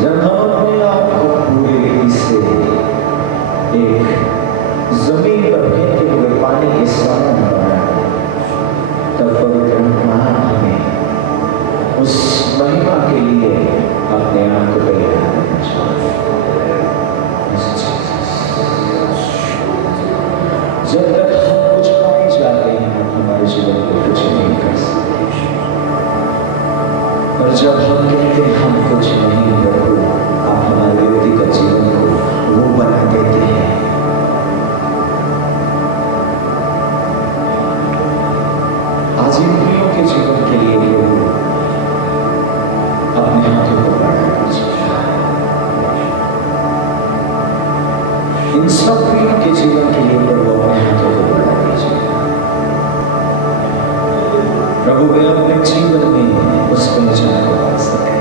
जब हम अपने आप को पूरी रीति से एक जमीन पर बहते हुए पानी के समान बनाए, तब पवित्र आत्मा हमें उस महिमा के लिए अपने आप को तैयार करना चाहिए। जब तक हम कुछ पाए जाते हैं, हम हमारे जीवन को कुछ नहीं कर सकते, और जब हम कहते हैं हम कुछ नहीं प्रभु, आप हमारे व्यक्तिगत जीवन को वो बना देते हैं। आज इंद्रियों के जीवन के लिए प्रभु अपने हाथों को बढ़ा दीजिए। इन सब प्रियों के जीवन के लिए प्रभु अपने हाथों को बढ़ा दीजिए। प्रभु वे अपने जीवन में उस पहचान को पा सके।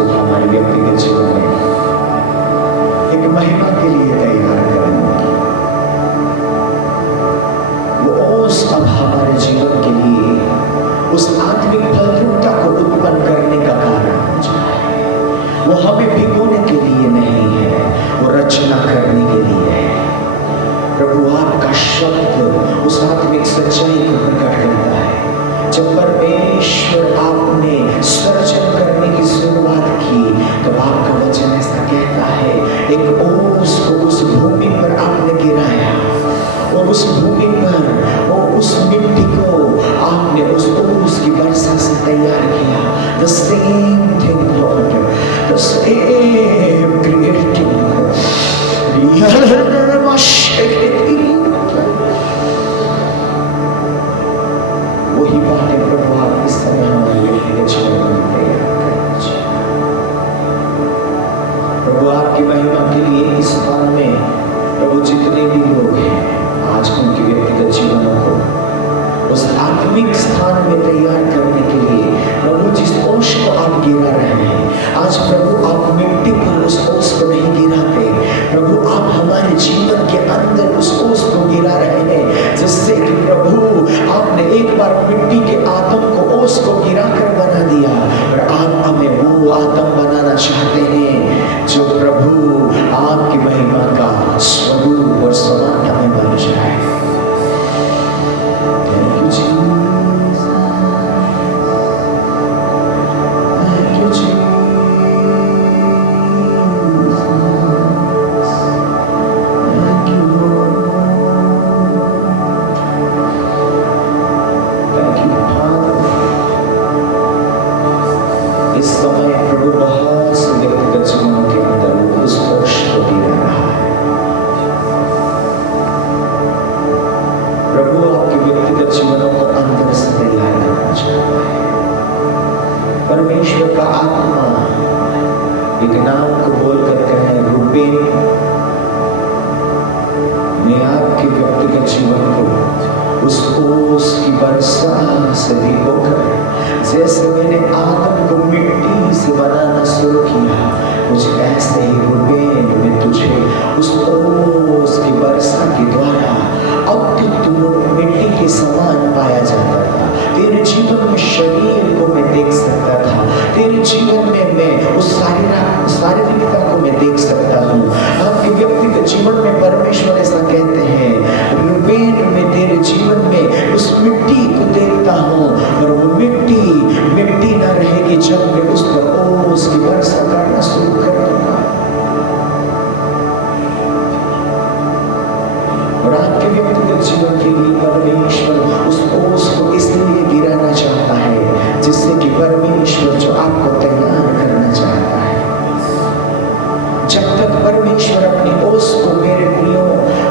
सुबह हमारे व्यक्तिगत जीवन में एक महिमा के लिए तैयार करेंगे। वो ओस अब हमारे जीवन के लिए उस आत्मिक फलद्रुपता को उत्पन्न करने का कारण हो जाए। वो हमें भिगोने के लिए नहीं है, वो रचना करने के लिए है। प्रभु आपका शब्द उस आत्मिक सच्चाई को प्रकट करता है। जब परमेश्वर आपने सर्जन करने की शुरुआत की, तब आपका वचन ऐसा कहता है, एक ओस को उस भूमि पर आपने गिराया और उस भूमि पर और उस मिट्टी को आपने उस ओस की वर्षा से तैयार किया। The same thing, Lord, the same creating. वही बातें प्रभु आप इस समय हमारे व्यक्तिगत जीवन में तैयार करें। प्रभु आपकी महिमा के लिए इस स्थान में प्रभु जितने भी लोग हैं, आज उनके व्यक्तिगत जीवनों को उस आत्मिक स्थान में तैयार करने के लिए प्रभु जिस ओस को आप गिरा रहे हैं, आज प्रभु आप मिट्टी पर उस ओस को नहीं गिराते, प्रभु आप हमारे जीवन के अंदर उस ओस को गिरा रहे हैं, जिससे कि प्रभु आपने एक बार मिट्टी के आदम को ओस को गिरा कर बना दिया, और आप हमें वो आदम बनाना चाहते हैं जो प्रभु आपकी महिमा का स्वरूप और समानता में बन जाए। परमेश्वर का आत्मा एक नाम को बोल करते हैं, रूपेन मैं आपके व्यक्तिगत जीवन को उस ओस की वर्षा से भिगोकर, जैसे मैंने आदम को मिट्टी से बनाना शुरू किया, कुछ ऐसे ही रूपेन में तुझे उस ओस की वर्षा के द्वारा अब तक तू मिट्टी के समान पाया जाता था। तेरे जीवन में शरीर को मैं देख सकता था, तेरे जीवन में मैं उस शारीरिकता को मैं देख सकता हूँ। आपके व्यक्तिगत जीवन में परमेश्वर ऐसा कहते हैं, रूबेन में तेरे जीवन में उस मिट्टी को देखता हूँ, और वो मिट्टी न रहेगी जब मैं उस पर ओस की वर्षा करना शुरू कर दूंगा। और आपके व्यक्तिगत जीवन के लिए परमेश्वर उस ओस को इसलिए गिराना चाहता है, जिससे कि परमेश्वर जो आपको तैयार करना चाहता है। जब तक परमेश्वर अपनी ओस को, मेरे प्रियो,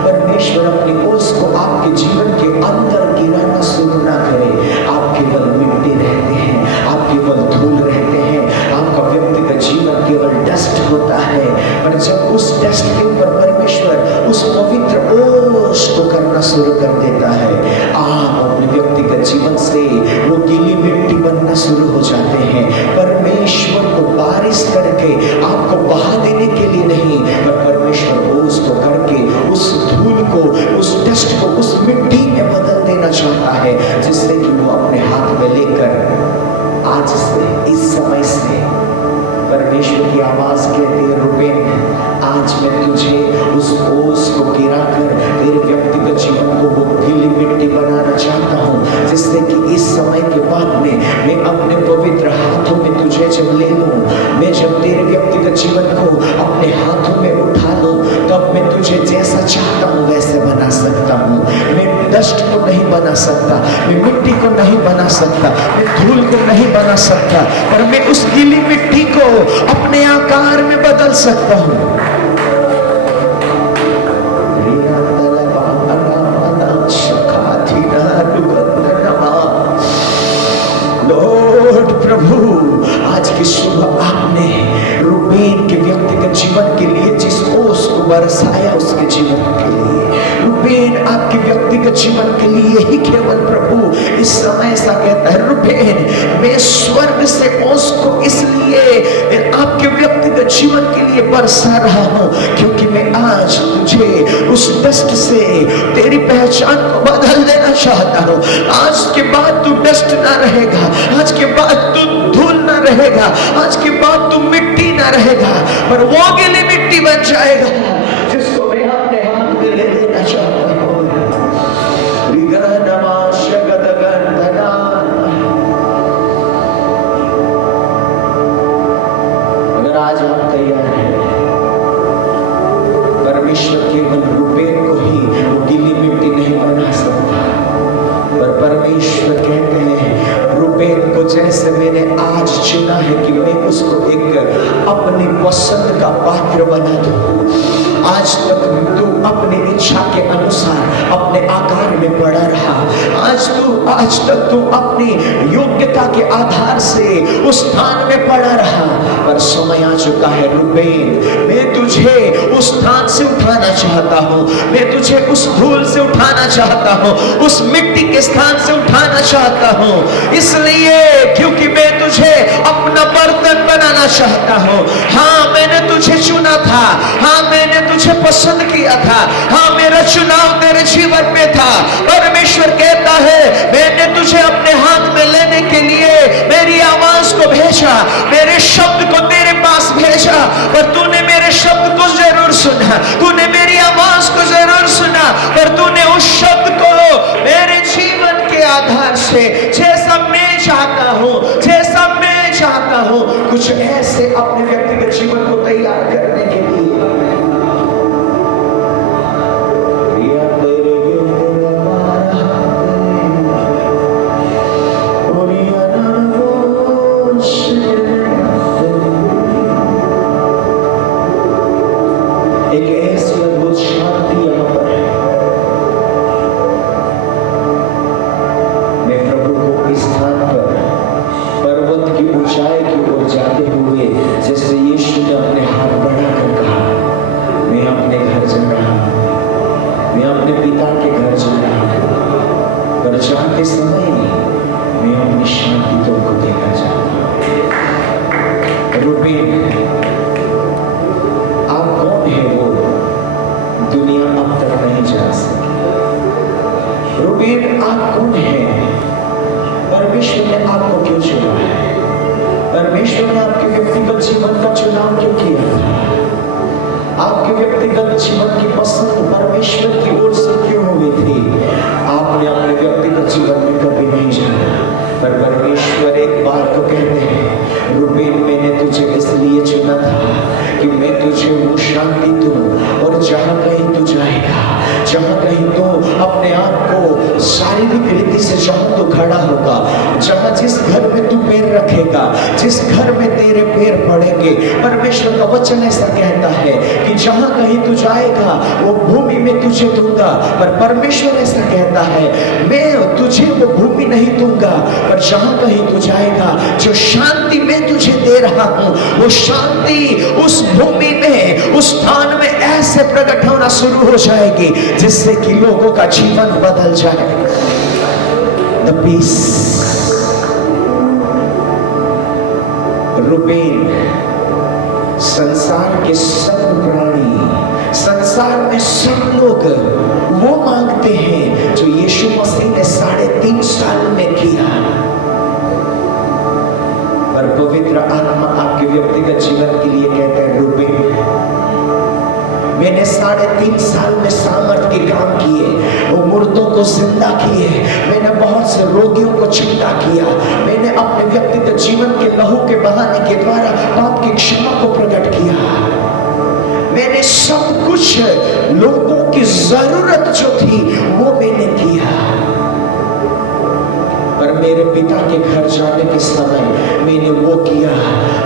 परमेश्वर अपनी ओस को आपके जीवन के अंदर गिराना शुरू ना करे, आप केवल मिट्टी रहते हैं, आप केवल धूल रहते हैं, आपका व्यक्तिगत जीवन केवल डस्ट होता है। पर जब उस डस्ट के ऊपर परमेश्वर उस पवित्र ओस को करना शुरू कर देता है, आप अपने व्यक्तिगत जीवन से वो गीली मिट्टी बनना शुरू हो जाते हैं। परमेश्वर को बारिश करके आपको बहा देने के लिए नहीं, पर परमेश्वर ओस को करके उस धूल को, उस डस्ट को उस मिट्टी में बदल देना चाहता है, जिससे कि वो अपने हाथ में लेकर आज से, इस समय से परमेश्वर की आवाज कहती है, रूबेन आज मैं तुझे उस ओस को गिराकर तेरे व्यक्तिगत जीवन को वो गीली मिट्टी बनाना चाहता हूँ, जिससे कि इस समय के बाद में मैं अपने पवित्र हाथों में तुझे जब ले लूँ, मैं जब तेरे व्यक्तिगत जीवन को अपने हाथों में उठा लूँ, तब मैं तुझे जैसा चाहता हूँ वैसे बना सकता हूँ। मैं डस्ट को नहीं बना सकता, मैं मिट्टी को नहीं बना सकता, मैं धूल को नहीं बना सकता, पर मैं उस गीली मिट्टी को अपने आकार में बदल सकता हूँ। लॉर्ड प्रभु, आज की सुबह आपने रूबेन के व्यक्तिगत जीवन के लिए जिस ओस को बरसाया, उसके जीवन के लिए, रूबेन आपके व्यक्तिगत जीवन के लिए ही केवल प्रभु इस समय ऐसा कहता है, रूबेन मैं स्वर्ग से ओस को इसलिए आप आगे बरसा रहा हूं, क्योंकि मैं आज तुझे उस डस्ट से तेरी पहचान को बदल देना चाहता हूं। आज के बाद तू डस्ट ना रहेगा, आज के बाद तू धूल ना रहेगा, आज के बाद तू मिट्टी ना रहेगा, पर वो गीली मिट्टी बन जाएगा जिसको मैं अपने हाथ में ले लेना चाहता हूं। अगर आज आप तैयार हैं, परमेश्वर केवल रूपेन को ही वो गीली मिट्टी नहीं बना सकता, पर परमेश्वर कहते हैं रूपेन को जैसे मैंने आज चुना है कि मैं उसको एक अपनी पसंद का पात्र बना दूं। आज तक तू अपनी इच्छा के अनुसार अपने आकार में बढ़ा रहा, आज तक तू अपनी योग्यता के आधार से उस स्थान में पड़ा रहा, पर समय आ चुका है रूपेन, मैं तुझे उस स्थान से उठाना चाहता हूं, मैं तुझे उस धूल से उठाना चाहता हूं, उस मिट्टी के स्थान से उठाना चाहता हूं, इसलिए क्योंकि मैं तुझे अपना बर्तन बनाना चाहता हूं। हाँ, मैंने तुझे चुना था, हाँ मैंने तुझे पसंद किया था, हाँ मेरा चुनाव तेरे जीवन में था। परमेश्वर कहता है मैंने तुझे अपने हाथ में लेने के लिए मेरी आवाज को भेजा, मेरे शब्द को तेरे पास भेजा, पर तूने मेरे शब्द को जरूर सुना, तूने मेरी आवाज को जरूर सुना, पर तूने उस शब्द को मेरे जीवन के आधार से जैसा मैं चाहता हूं, जैसा मैं चाहता हूं, कुछ ऐसे अपने व्यक्तिगत जीवन को तैयार करने के लिए परमेश्वर का वचन ऐसा कहता है कि जहां कहीं तू जाएगा वो भूमि में तुझे दूंगा, पर परमेश्वर ऐसा कहता है मैं तुझे वो भूमि नहीं दूंगा, पर जहां कहीं तू जाएगा जो शांति मैं तुझे दे रहा हूं, वो शांति उस भूमि में, उस स्थान में ऐसे प्रकट होना शुरू हो जाएगी जिससे कि लोगों का जीवन बदल जाए। द पीस रूपेन, संसार के सब प्राणी, संसार में सब लोग वो मांगते हैं जो यीशु मसीह ने 3.5 साल में किया, पर पवित्र आत्मा आपके व्यक्तिगत जीवन के लिए कहते हैं रूपेन, मैंने 3.5 साल में सामर्थ के काम किए, वो मुर्दों को जिंदा किए, मैंने बहुत से रोगियों को जिंदा किया, मैंने अपने व्यक्तिगत जीवन के लहू के बहाने के द्वारा पाप की क्षमा को प्रकट किया, मैंने सब कुछ लोगों की जरूरत जो थी वो मैंने किया, पर मेरे पिता के घर जाने के समय मैंने वो किया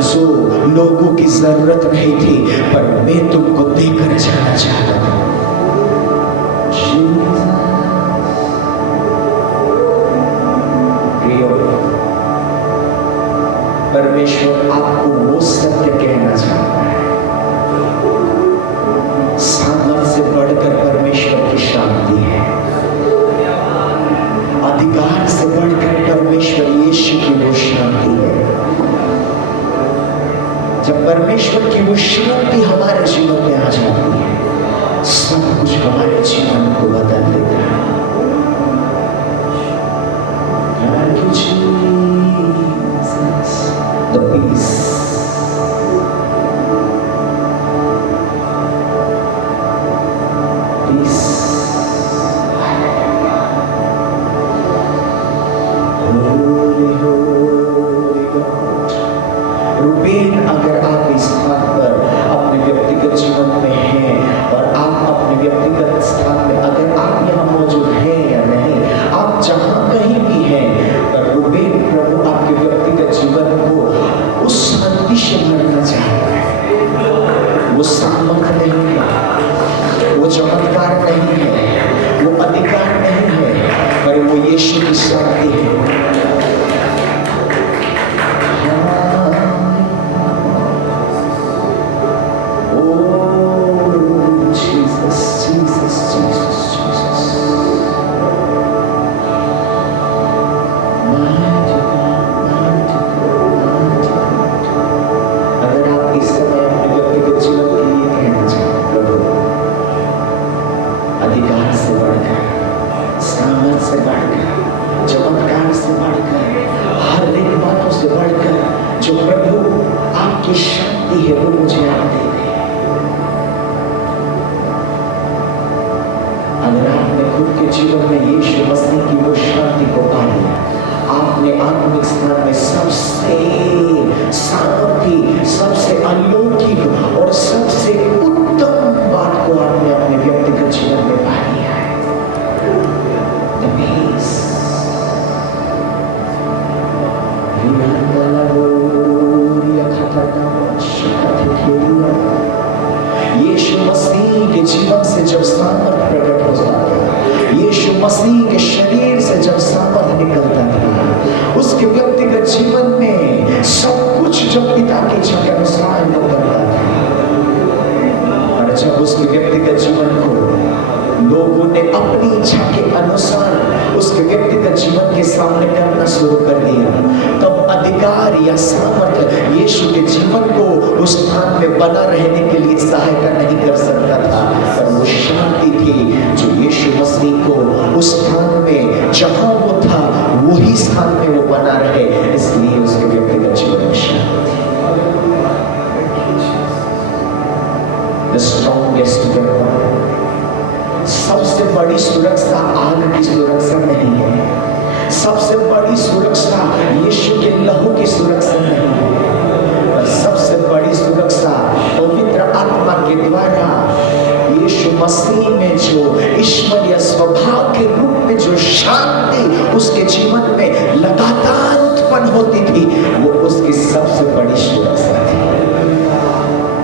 जो लोगों की जरूरत नहीं थी, पर मैं तुमको देकर जाना चाहता था। परमेश्वर आपको वो सत्य कहना चाहता है, सामर्थ से बढ़कर परमेश्वर की शांति है, अधिकार से बढ़कर परमेश्वर यीशु की वो शांति है। जब परमेश्वर की वो शांति हमारे जीवन में आ जाती है, सब कुछ हमारे जीवन को बदल देता है। Thank you, Jesus. The peace. Peace. Holy, holy God. Reuben, अगर आप इस स्थान पर अपने व्यक्तिगत जीवन में हैं और आप अपने व्यक्तिगत स्थान में अगर आप यहाँ मौजूद हैं या नहीं, आप जहाँ कहीं भी हैं, पर रूबेन प्रभु आपके व्यक्तिगत जीवन को उस शांति से भरना चाहता है। वो सामर्थ नहीं है, वो चमत्कार नहीं है, वो अधिकार नहीं है, पर वो यीशु की शांति है। यीशु मसीह के जीवन से जब सामर्थ प्रकट होता था, यीशु मसीह के शरीर से जब सामर्थ निकलता था, उसके व्यक्तिगत जीवन में सब कुछ जो पिता की इच्छा के अनुसार वो करता था। और जब उसके व्यक्तिगत जीवन को लोगों ने अपनी इच्छा के अनुसार उसके व्यक्तिगत जीवन के सामने करना शुरू कर दिया, तब अधिकार या सामर्थ यीशु के जीवन को उस स्थान में बना रहने के लिए सहायता नहीं कर सकता था। पर वो शांति थी जो यीशु मसीह को उस स्थान में जहां वो था वही स्थान में वो बना रहे, इसलिए उसके व्यक्तिगत जीवन में शांति। The strongest weapon, सबसे बड़ी सुरक्षा आग की सुरक्षा नहीं है, सबसे बड़ी सुरक्षा यीशु के लहू की सुरक्षा नहीं है, और सबसे बड़ी सुरक्षा पवित्र आत्मा के द्वारा यीशु मसीह में जो ईश्वरीय स्वभाव के रूप में जो शांति उसके जीवन में लगातार उत्पन्न होती थी, वो उसकी सबसे बड़ी सुरक्षा थी।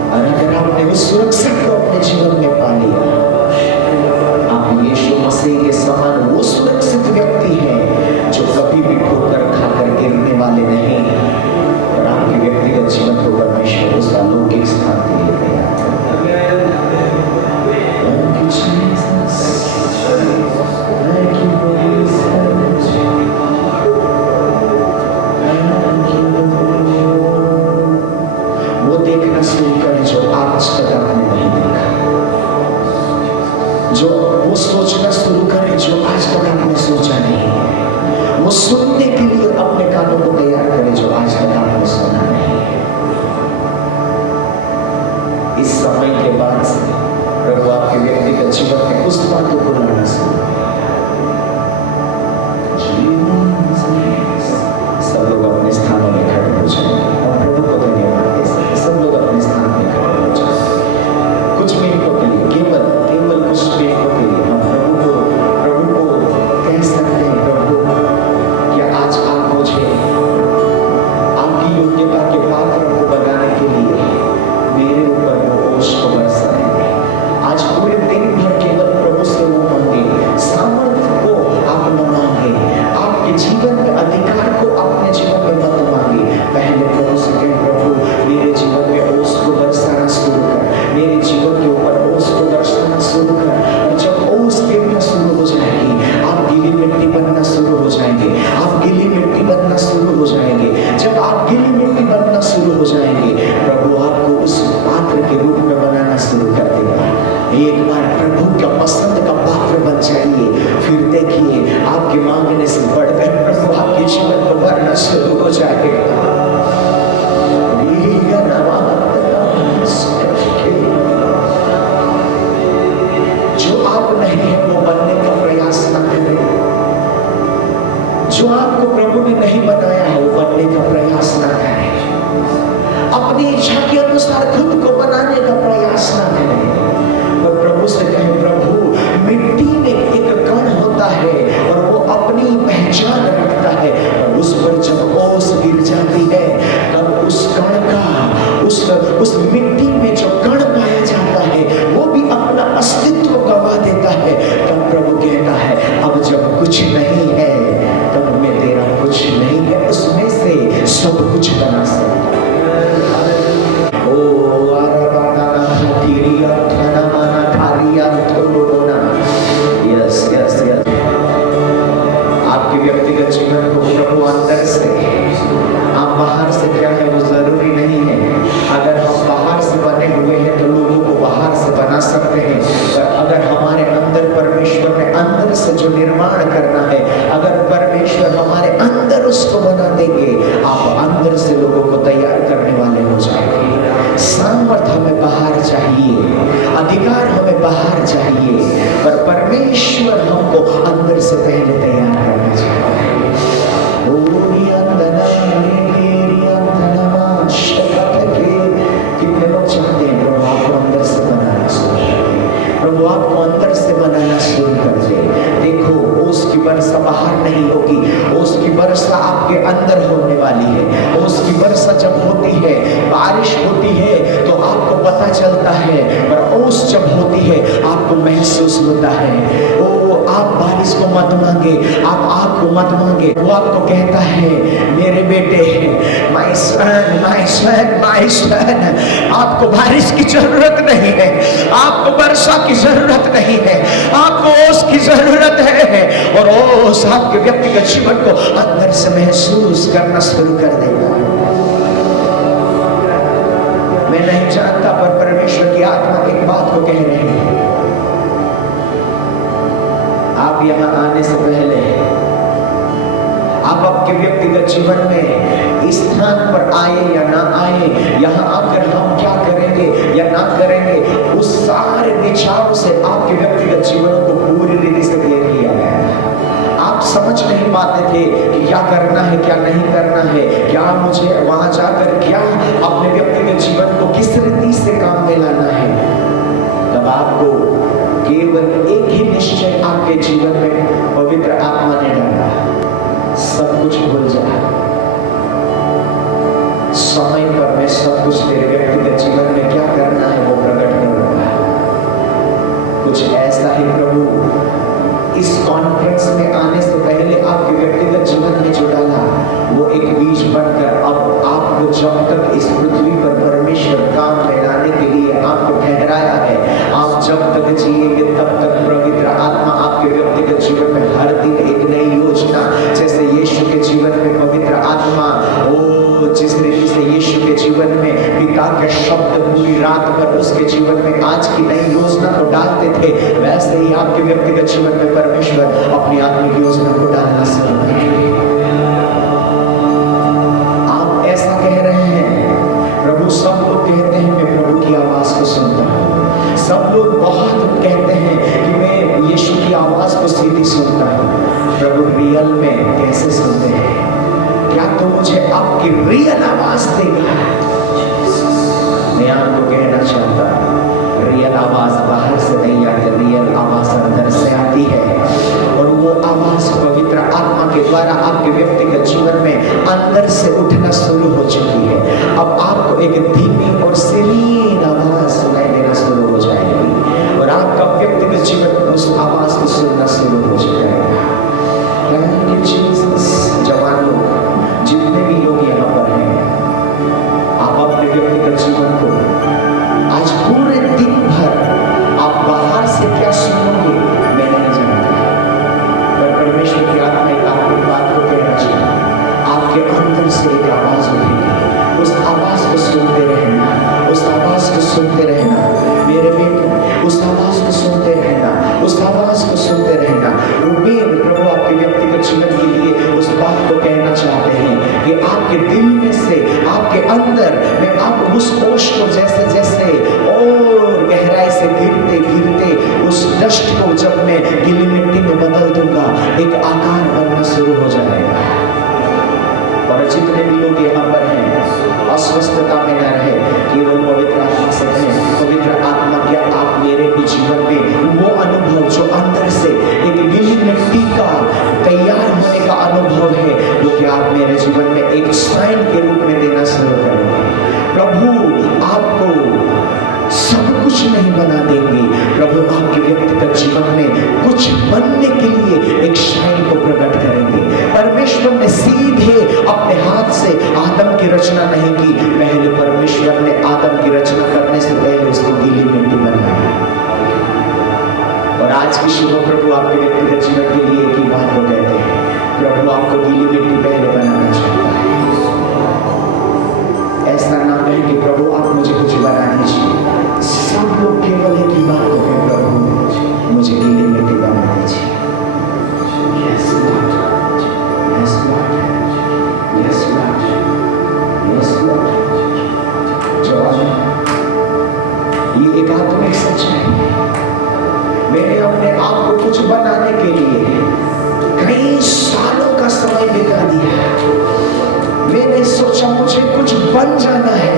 और अगर आपने उस सुरक्षा को अपने जीवन में पा लिया, यीशु मसीह के समान वो सुरक्षित व्यक्ति है जो कभी भी ठोकर खाकर गिरने वाले नहीं, और आपके व्यक्तिगत जीवन को परमेश्वर उस अलौकिक स्थान के लिए तैयार है। वो देखना शुरू करें जो आज तक आपने नहीं देखा, जो वो सोचना शुरू करें जो आज तक आपने सोचा नहीं, वो सुनने के लिए अपने कानों को तैयार करें जो आज तक आपने सुना नहीं। इस समय के बाद से प्रभु आपके व्यक्तिगत जीवन में उस बातों को लाना शुरू करें। सब लोग अपने स्थानों में खड़े हो जाएंगे और प्रभु को धन्यवाद दे सकते। सब लोग अपने स्थान में खड़े हो जाएंगे कुछ मिनटों के लिए, केवल कुछ मिनटों के लिए हम प्रभु को कह सकते हैं, प्रभु क्या आज आप मुझे आपकी योग्यता के पात्र को बनाने के लिए मेरे ऊपर वो ओस को बरसाएंगे। आज पूरे दिन भर केवल प्रभु से वो मांगे, खुद को बनाने का प्रयास ना करें, और प्रभु से कहें, प्रभु मिट्टी में एक कण होता है और वो अपनी पहचान रखता है, और उस पर जब ओस गिर जाती है तब उस कण का उस मिट्टी में जो कण पाया जाता है वो भी अपना अस्तित्व गवा देता है। तब प्रभु कहता है, अब जब कुछ नहीं है तब मैं तेरा कुछ नहीं है उसमें से सब कुछ बना सकता है। ओ आराबाना हथिरिया थनमाना थारिया थोरोना। यस यस यस, आपके व्यक्तिगत जीवन को प्रभु अंदर से, आप बाहर से क्या है वो जरूरी नहीं है। अगर हम बाहर से बने हुए हैं तो लोगों को बाहर से बना सकते हैं, पर अगर हमारे अंदर परमेश्वर ने अंदर से जो निर्माण करना है, अगर परमेश्वर हमारे अंदर उसको बना देंगे, आप अंदर से लोगों को तैयार करने वाले हो जाएंगे। सामर्थ हमें बाहर चाहिए, अधिकार हमें बाहर चाहिए, पर परमेश्वर हमको अंदर से पहले तैयार करना चाहिए। कितने लोग चाहते हैं प्रभु आपको अंदर से बनाना शुरू कर दे, प्रभु आपको अंदर से बनाना शुरू कर दे। देखो, ओस की वर्षा बाहर नहीं होगी, ओस की वर्षा आपके अंदर होने वाली है। ओस की वर्षा जब होती है, बारिश होती है तो आपको पता चलता है, पर ओस जब होती है आपको महसूस होता है। ओ आप बारिश को मत मांगे, आप आग को मत मांगे, वो आपको कहता है, मेरे बेटे, my son my son my son, आपको बारिश की जरूरत नहीं है, आपको वर्षा की जरूरत नहीं है, आपको ओस की जरूरत है। और ओस आपके व्यक्तिगत जीवन को अंदर से महसूस करना शुरू कर देगा। मैं नहीं जानता, पर परमेश्वर की आत्मा एक बात को कह रहे हैं, आप यहां आने से पहले आप आपके व्यक्तिगत जीवन में इस स्थान पर आए या ना आए, यहां आकर हम क्या करेंगे या ना करेंगे, उस सारे विचारों से आपके व्यक्तिगत जीवनों को पूरी रीति से घेर लिया गया। आप समझ नहीं पाते थे कि क्या करना है क्या नहीं करना है, क्या मुझे वहां जाकर क्या अपने व्यक्तिगत जीवन को किस रीति से काम में लाना है। तब आपको केवल एक ही निश्चय आपके जीवन में पवित्र आत्मा ने डाला, सब कुछ भूल जा, समय पर मैं सब कुछ तेरे व्यक्तिगत जीवन में क्या करना है वो प्रकट करूंगा। कुछ ऐसा ही प्रभु इस कॉन्फ्रेंस में आने से पहले आपके व्यक्तिगत जीवन में जो डाला, वो एक बीज बनकर अब आपको जब तक इस पृथ्वी पर परमेश्वर काम में लाने के लिए आपको ठहराया है, आप जब तक जिएंगे तब तक पवित्र आत्मा आपके व्यक्तिगत जीवन में हर दिन एक नई योजना, जैसे यीशु के जीवन में पवित्र आत्मा जिस रीति से यीशु के जीवन में पिता के शब्द पूरी रात भर उसके जीवन में आज की नई योजना को डालते थे, वैसे ही आपके व्यक्तिगत जीवन में परमेश्वर अपनी आत्मिक योजना को डालना शुरू करेंगे। आप ऐसा कह रहे हैं, प्रभु सब लोग कहते हैं मैं प्रभु की आवाज को सुनता हूँ, सब लोग बहुत कहते हैं कि मैं यीशु की आवाज को सीधी सुनता हूँ, प्रभु रियल में कैसे सुनते हैं? क्या तो मुझे आपकी रियल आवाज देगा? मैं आपको कहना चाहता हूं, रियल आवाज बाहर से नहीं आती, रियल आवाज अंदर से आती है, और वो आवाज पवित्र आत्मा के द्वारा आपके व्यक्तिगत जीवन में अंदर से उठना शुरू हो चुकी है। अब आपको एक धीमी और सीरीन आवाज सुनाई देना शुरू हो जाएगी, और आपका व्यक्तिगत जीवन उस आवाज को सुनना शुरू हो जाएगा। जवान लोग, जितने भी लोग यहाँ पर हैं, आप अपने व्यक्तिगत जीवन को आज पूरे दिन भर आप बाहर से क्या सुनोगे मैं नहीं जानता, पर परमेश्वर की आत्मा एक आपकी बात को कहना चाहिए, आपके अंदर से एक आवाज उठेगी, उस आवाज को सुनते रहना, उस आवाज को सुनते रहना मेरे बेटे, उस आवाज को सुनते रहना, उस आवाज को सुनते रहना। रूबेन प्रभु आपके व्यक्तिगत जीवन के लिए उस बात को कहना चाहते हैं कि आपके दिल में से, आपके अंदर में आप उस ओश को जैसे जैसे और गहराई से गिरते गिरते उस डस्ट को जब मैं गीली मिट्टी में बदल दूंगा, एक आकार बनना शुरू हो जाएगा। और जितने भी लोग यहाँ पर हैं, अस्वस्थता में न रहे, केवल पवित्र आत्मा रचना नहीं की, पहले परमेश्वर ने आदम की रचना करने से पहले उसको गीली मिट्टी बनाया। और आज की शुभ प्रभु आपके व्यक्तिगत जीवन के लिए एक ही बात को कहते हैं, प्रभु आपको गीली मिट्टी पहले बनाना चाहता है। ऐसा ना कहे कि प्रभु आप मुझे कुछ बना दीजिए, सब लोग केवल एक ही बात को कहें, प्रभु मुझे गीली मिट्टी बना दीजिए। Yes Lord, yes Lord, yes Lord, yes Lord। ये एक आत्मिक सच्चाई है। मैंने अपने आप को कुछ बनाने के लिए कई सालों का समय बिता दिया। मैंने सोचा मुझे कुछ बन जाना है।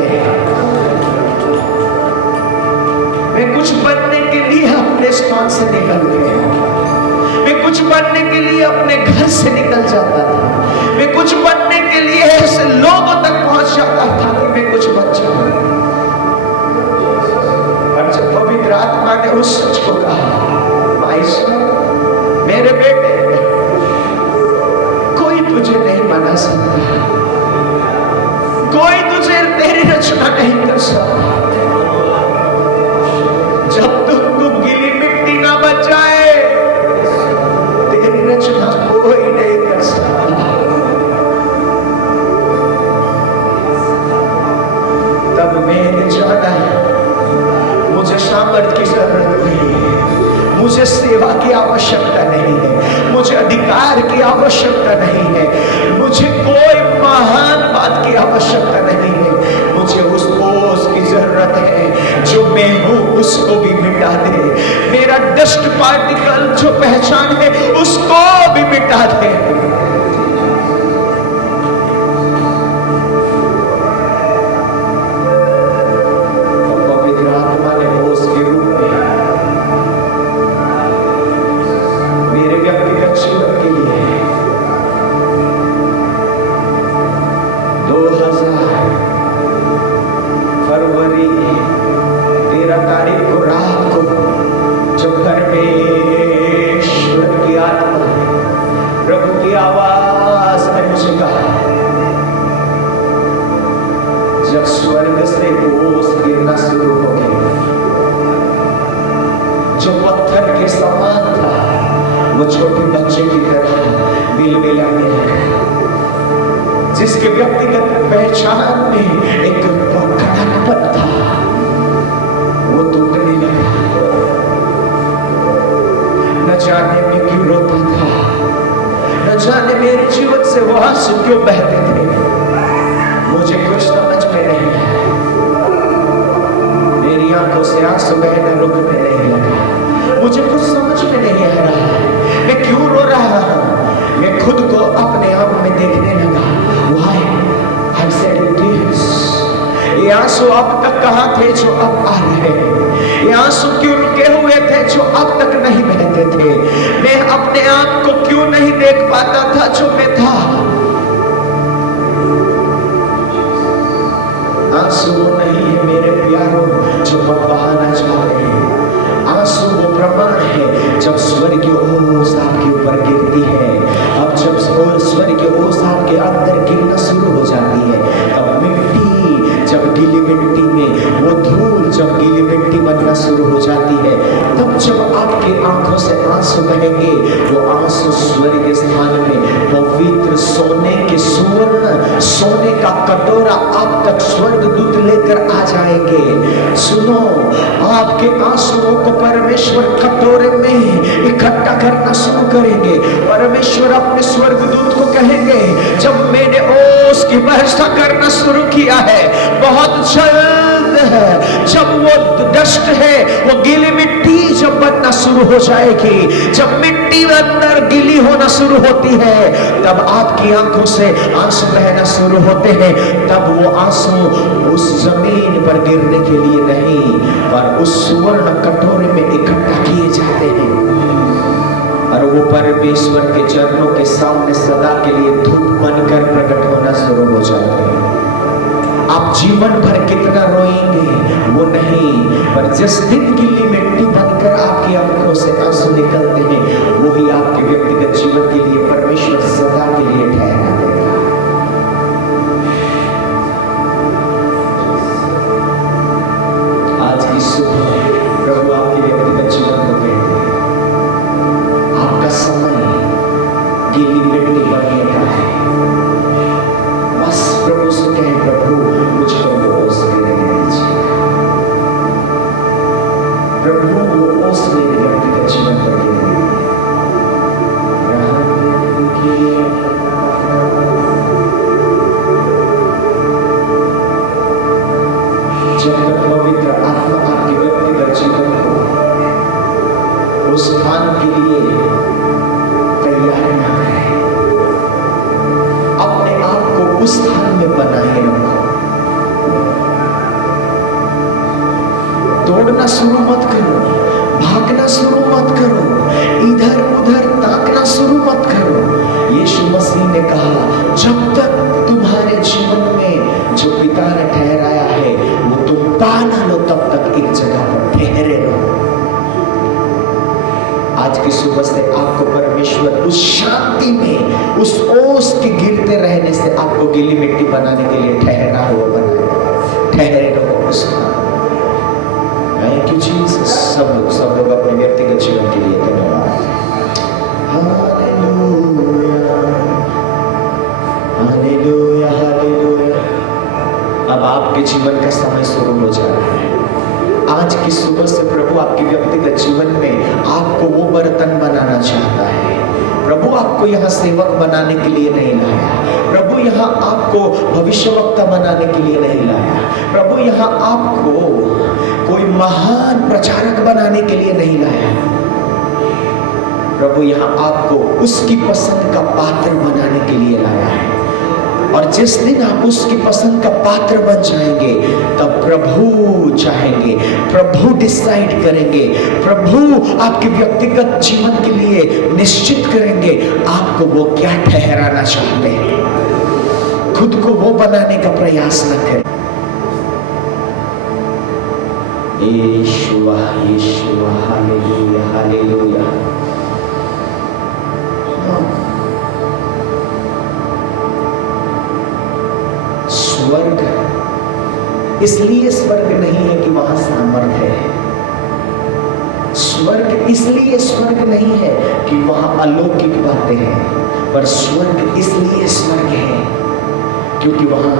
मैं कुछ बनने के लिए अपने स्थान से निकल गया। मैं कुछ बनने के लिए अपने घर से निकल जाता था। मैं कुछ बनने के लिए ऐसे लोगों तक पहुंच जाता था कि मैं कुछ बन जाऊं। पर जब पवित्र आत्मा ने उस सच को कहा, भाई साहब, मेरे बेटे, कोई तुझे नहीं बना सकता, कोई तुझे तेरी रचना नहीं कर सकता जब तू गीली मिट्टी ना बन जाए। तेरी रचना कोई नहीं कर सकता। तब मैंने जाना मुझे सामर्थ की जरूरत नहीं है, मुझे सेवा की आवश्यकता नहीं है, मुझे अधिकार की आवश्यकता नहीं है, मुझे कोई महान बात की आवश्यकता नहीं है। मुझे उस ओस की जरूरत है जो मैं हूं उसको भी मिटा दे। मेरा डस्ट पार्टिकल जो पहचान है उसको भी मिटा दे। जब स्वर्ग से ओस गिरना शुरू हो गया, जो पत्थर के समान था वो छोटे बच्चे की तरह बिलबिलाने लगा। जिसके व्यक्तिगत पहचान में एक कड़कपन था वो टूटने लगा। न जाने में क्यों रोता था, न जाने मेरे जीवन से वो आंसू क्यों बहते थे, मुझे कुछ समझ में नहीं आया। मेरी आंखों से आंसू बहना रुकने नहीं लगा। मुझे कुछ समझ में नहीं आ रहा है मैं क्यों रो रहा हूं। मैं खुद को अपने आप में देखने लगा। Why? I said tears। ये आंसू अब तक कहाँ थे जो अब आ रहे हैं? ये आंसू क्यों रुके हुए थे जो अब तक नहीं बहते थे? मैं अपने आप को क्यों नहीं देख पाता था जो मैं था? आंसू वो नहीं है मेरे प्यारों जो हम बहाना चाह रहे हैं। आंसू वो प्रमाण है जब स्वर्गीय ओस आपके ऊपर गिरती है। अब जब स्वर्गीय ओस आपके अंदर गिरना शुरू हो जाती है, तब मिट्टी, जब गीली मिट्टी में वो धूल जब गीली मिट्टी बनना शुरू हो जाती है, तब जब आपकी आंखों से आंसू बहेंगे, वो आंसू स्वर्ग स्थान में पवित्र सोने के सुवर्ण सोने का कटोरा आप तक स्वर्गदूत लेकर आ जाएंगे। सुनो, आपके आंसुओं को परमेश्वर कटोरे में इकट्ठा करना शुरू करेंगे। परमेश्वर अपने स्वर्गदूत को कहेंगे, जब मैंने ओस की वर्षा करना शुरू किया है, बहुत जल्द है, जब वो डस्ट है, वो गीली मिट्टी जब बनना शुरू हो जाएगी, जब मिट्टी अंदर गीली होना शुरू होती है, तब आपकी आंखों से आंसू बहना शुरू होते हैं। तब वो आंसू उस जमीन पर गिरने के लिए नहीं, पर उस सुवर्ण कटोरे में इकट्ठा किए जाते हैं और वो परमेश्वर के चरणों के सामने सदा के लिए धूप बनकर प्रकट होना शुरू हो जाते हैं। आप जीवन भर कितना रोएंगे वो नहीं, पर जिस दिन गीली मिट्टी बनकर आपकी आंखों से आंसू निकलते हैं, वो ही आपके व्यक्तिगत जीवन के लिए परमेश्वर सदा के लिए ठहरा देगा। दौड़ना शुरू मत करो, भागना शुरू मत करो, इधर उधर ताकना शुरू मत करो। यीशु मसीह ने कहा, जब तक तुम्हारे जीवन में जो पिता ने ठहराया है वो तुम पा ना लो, तब तक एक जगह पर ठहरे रहो। आज की सुबह से आपको परमेश्वर उस शांति में, उस ओस के गिरते रहने से आपको गीली मिट्टी बनाने के लिए ठहरा हुआ बनाएगा। ठहरे रहो उसका। Thank you Jesus. सब लोग अपने व्यक्तिगत जीवन के लिए धन्यवाद। Hallelujah, hallelujah, hallelujah. अब आपके जीवन का समय शुरू हो जा रहा है। आज की सुबह से प्रभु आपके व्यक्तिगत जीवन में आपको वो बर्तन बनाना चाहता है। प्रभु आपको यहाँ सेवक बनाने के लिए नहीं लाया। प्रभु यहाँ आपको भविष्यवक्ता बनाने के लिए नहीं लाया। प्रभु यहाँ आपको कोई महान प्रचारक बनाने के लिए नहीं लाया। प्रभु यहाँ आपको उसकी पसंद का पात्र बनाने के लिए लाया है। और जिस दिन आप उसकी पसंद का पात्र बन जाएंगे, तब प्रभु चाहेंगे, प्रभु डिसाइड करेंगे, प्रभु आपके व्यक्तिगत जीवन के लिए निश्चित करेंगे आपको वो क्या ठहराना चाहते हैं। खुद को वो बनाने का प्रयास न करें। यीशुआ, यीशुआ, हालेलुया, हालेलुया। स्वर्ग इसलिए स्वर्ग नहीं है कि वहां सामर्थ है। स्वर्ग इसलिए स्वर्ग नहीं है कि वहां अलौकिक बातें हैं, पर स्वर्ग इसलिए स्वर्ग है क्योंकि वहां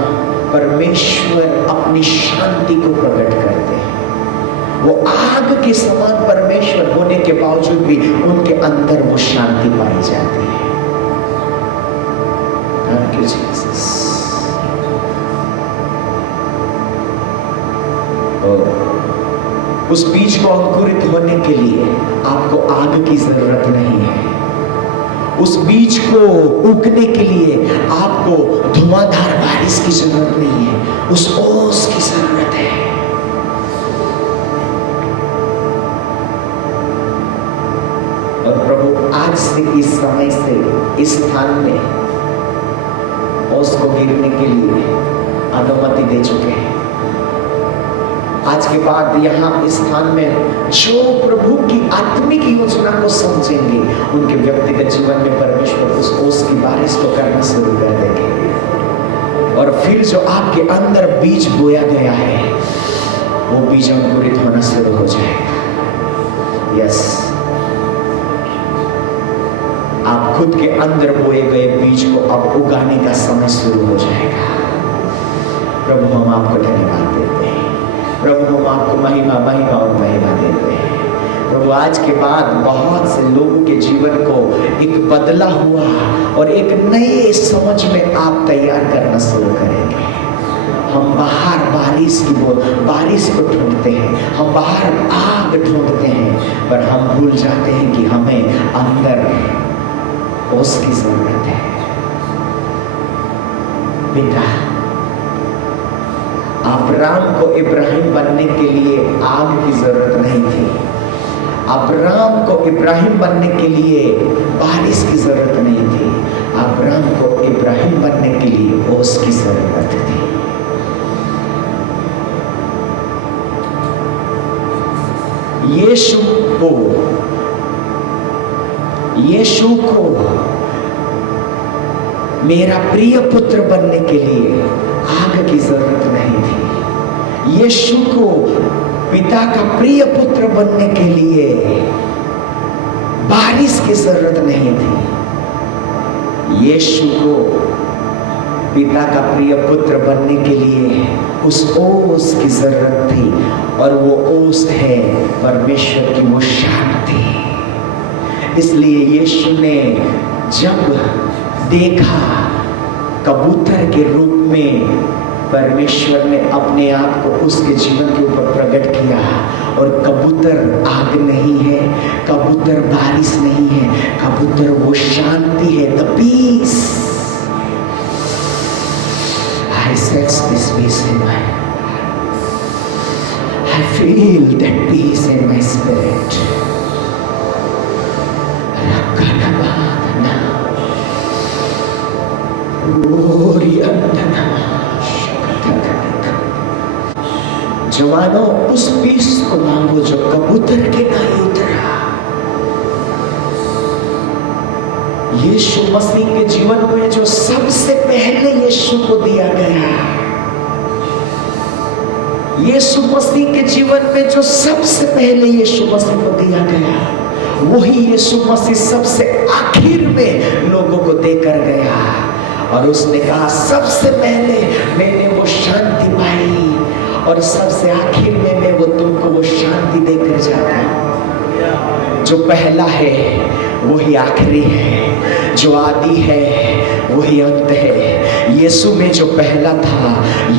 परमेश्वर अपनी शांति को प्रकट करते हैं। वो आग के समान परमेश्वर होने के बावजूद भी उनके अंदर वो शांति पाई जाती है। Thank you Jesus. उस बीज को अंकुरित होने के लिए आपको आग की जरूरत नहीं है। उस बीज को उगने के लिए आपको धुआंधार बारिश की जरूरत नहीं है। उस ओस की जरूरत है। और प्रभु आज से, इस समय से, इस स्थान में ओस को गिरने के लिए अनुमति दे चुके हैं। आज के बाद यहाँ इस स्थान में जो प्रभु की आत्मिक योजना को समझेंगे, उनके व्यक्तिगत जीवन में परमेश्वर उस ओस की बारिश को करना शुरू कर देंगे। और फिर जो आपके अंदर बीज बोया गया है, वो बीज अंकुरित होना शुरू हो जाएगा। यस, आप खुद के अंदर बोए गए बीज को अब उगाने का समय शुरू हो जाएगा। प्रभु हम आपको धन्यवाद देते हैं। प्रभु हम आपको महिमा महिमा और महिमा देते हैं। प्रभु आज के बाद बहुत से लोगों के जीवन को एक बदला हुआ और एक नए समझ में आप तैयार करना शुरू करेंगे। हम बाहर बारिश को ढूंढते हैं, हम बाहर आग ढूंढते हैं, पर हम भूल जाते हैं कि हमें अंदर उसकी जरूरत है। बेटा, अब्राम को इब्राहिम बनने के लिए आग की जरूरत नहीं थी। अब्राम को इब्राहिम बनने के लिए बारिश की जरूरत नहीं थी। अब्राम को इब्राहिम बनने के लिए ओस की जरूरत थी। यीशु को मेरा प्रिय पुत्र बनने के लिए आग की जरूरत नहीं थी। यीशु को पिता का प्रिय पुत्र बनने के लिए बारिश की जरूरत नहीं थी। यीशु को पिता का प्रिय पुत्र बनने के लिए उस ओस की जरूरत थी, और वो ओस है परमेश्वर की वो शांति। इसलिए यीशु ने जब देखा, कबूतर के रूप में परमेश्वर ने अपने आप को उसके जीवन के ऊपर प्रकट किया। और कबूतर आग नहीं है, कबूतर बारिश नहीं है, कबूतर वो शांति है, the peace. I sense this peace in my heart. I feel that peace in my spirit. जवानों, उस पीस को मांगो जो कबूतर के नहीं उतरा। यीशु मसीह के जीवन में जो सबसे पहले यीशु को दिया गया, यीशु मसीह के जीवन में जो सबसे पहले यीशु मसीह को दिया गया, वही यीशु मसीह सबसे आखिर में लोगों को देकर गया। और उसने कहा, सबसे पहले मैंने वो शांति पाई और सबसे आखिर में मैं वो तुमको वो शांति देकर जाता हूं। जो पहला है वही आखिरी है, जो आदि है वही अंत है। यीशु में जो पहला था,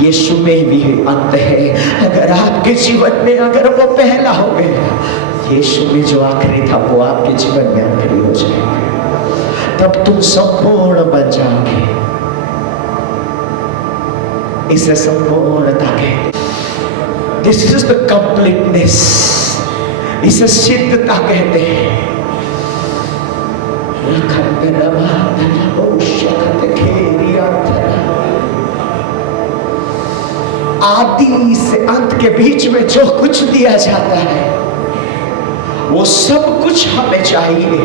यीशु में भी अंत है। अगर आपके जीवन में अगर वो पहला हो गया, यीशु में जो आखिरी था वो आपके जीवन में आखिरी हो जाएगा, तब तुम संपूर्ण बन जाओगे। इसे संपूर्णता कहते, दिस इज द कंप्लीटनेस, इसे सिद्धता कहते हैं। आदि से अंत के बीच में जो कुछ दिया जाता है वो सब कुछ हमें चाहिए,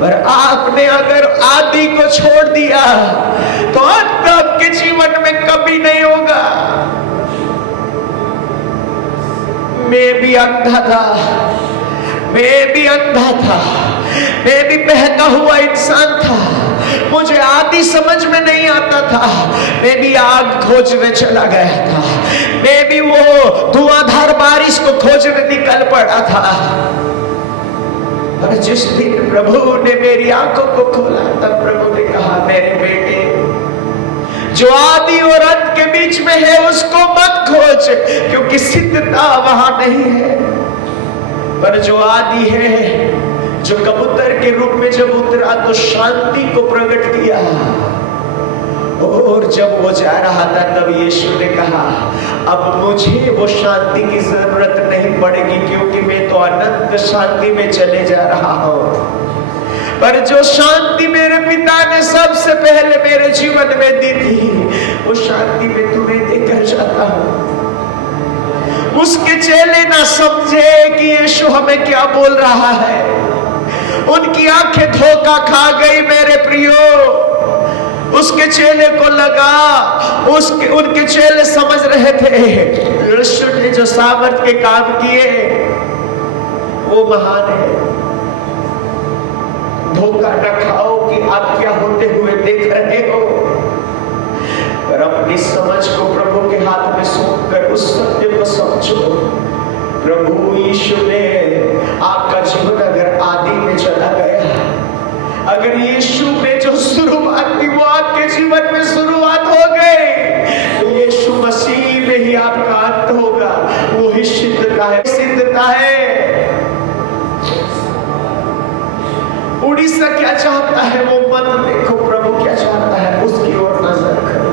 पर आपने अगर आदि को छोड़ दिया तो अंत आपके जीवन में कभी नहीं होगा। मैं भी अंधा था, मैं भी अंधा था, मैं भी बहता हुआ इंसान था, मुझे आदि समझ में नहीं आता था। मैं भी आग खोजने चला गया था, मैं भी वो धुआंधार बारिश को खोजने निकल पड़ा था। और जिस दिन प्रभु ने मेरी आंखों को खोला, तब प्रभु ने कहा, मेरे बेटे, जो आदि और अंत के बीच में है उसको मत खोज, क्योंकि सिद्धता वहां नहीं है। पर जो आदि है, जो कबूतर के रूप में जब उतरा तो शांति को प्रकट किया। और जब वो जा रहा था तब यीशु ने कहा, अब मुझे वो शांति की जरूरत नहीं पड़ेगी, क्योंकि मैं तो अनंत शांति में चले जा रहा हूं। पर जो शांति मेरे पिता ने सबसे पहले मेरे जीवन में दी थी, वो शांति मैं तुम्हें देकर जाता हूं। उसके चेले ना समझे कि यीशु हमें क्या बोल रहा है, उनकी आंखें धोखा खा गई मेरे प्रियो। उसके चेले को लगा, उनके चेले समझ रहे थे यीशु ने जो सामर्थ के काम किए वो महान है। धोखा न खाओ कि आप क्या होते हुए देख रहे हो, पर अपनी समझ को प्रभु के हाथ में सौंपकर उस सत्य को समझो। प्रभु यीशु ने आपका जीवन अगर आदि में चला गया, अगर यीशु में जो शुरुआत थी वो आपके जीवन में शुरुआत हो गई, तो यीशु मसीह में ही आपका अंत होगा। वो ही सिद्धता है, सिद्धता है। उड़ीसा क्या चाहता है वो मत देखो, प्रभु क्या चाहता है उसकी ओर नजर करो।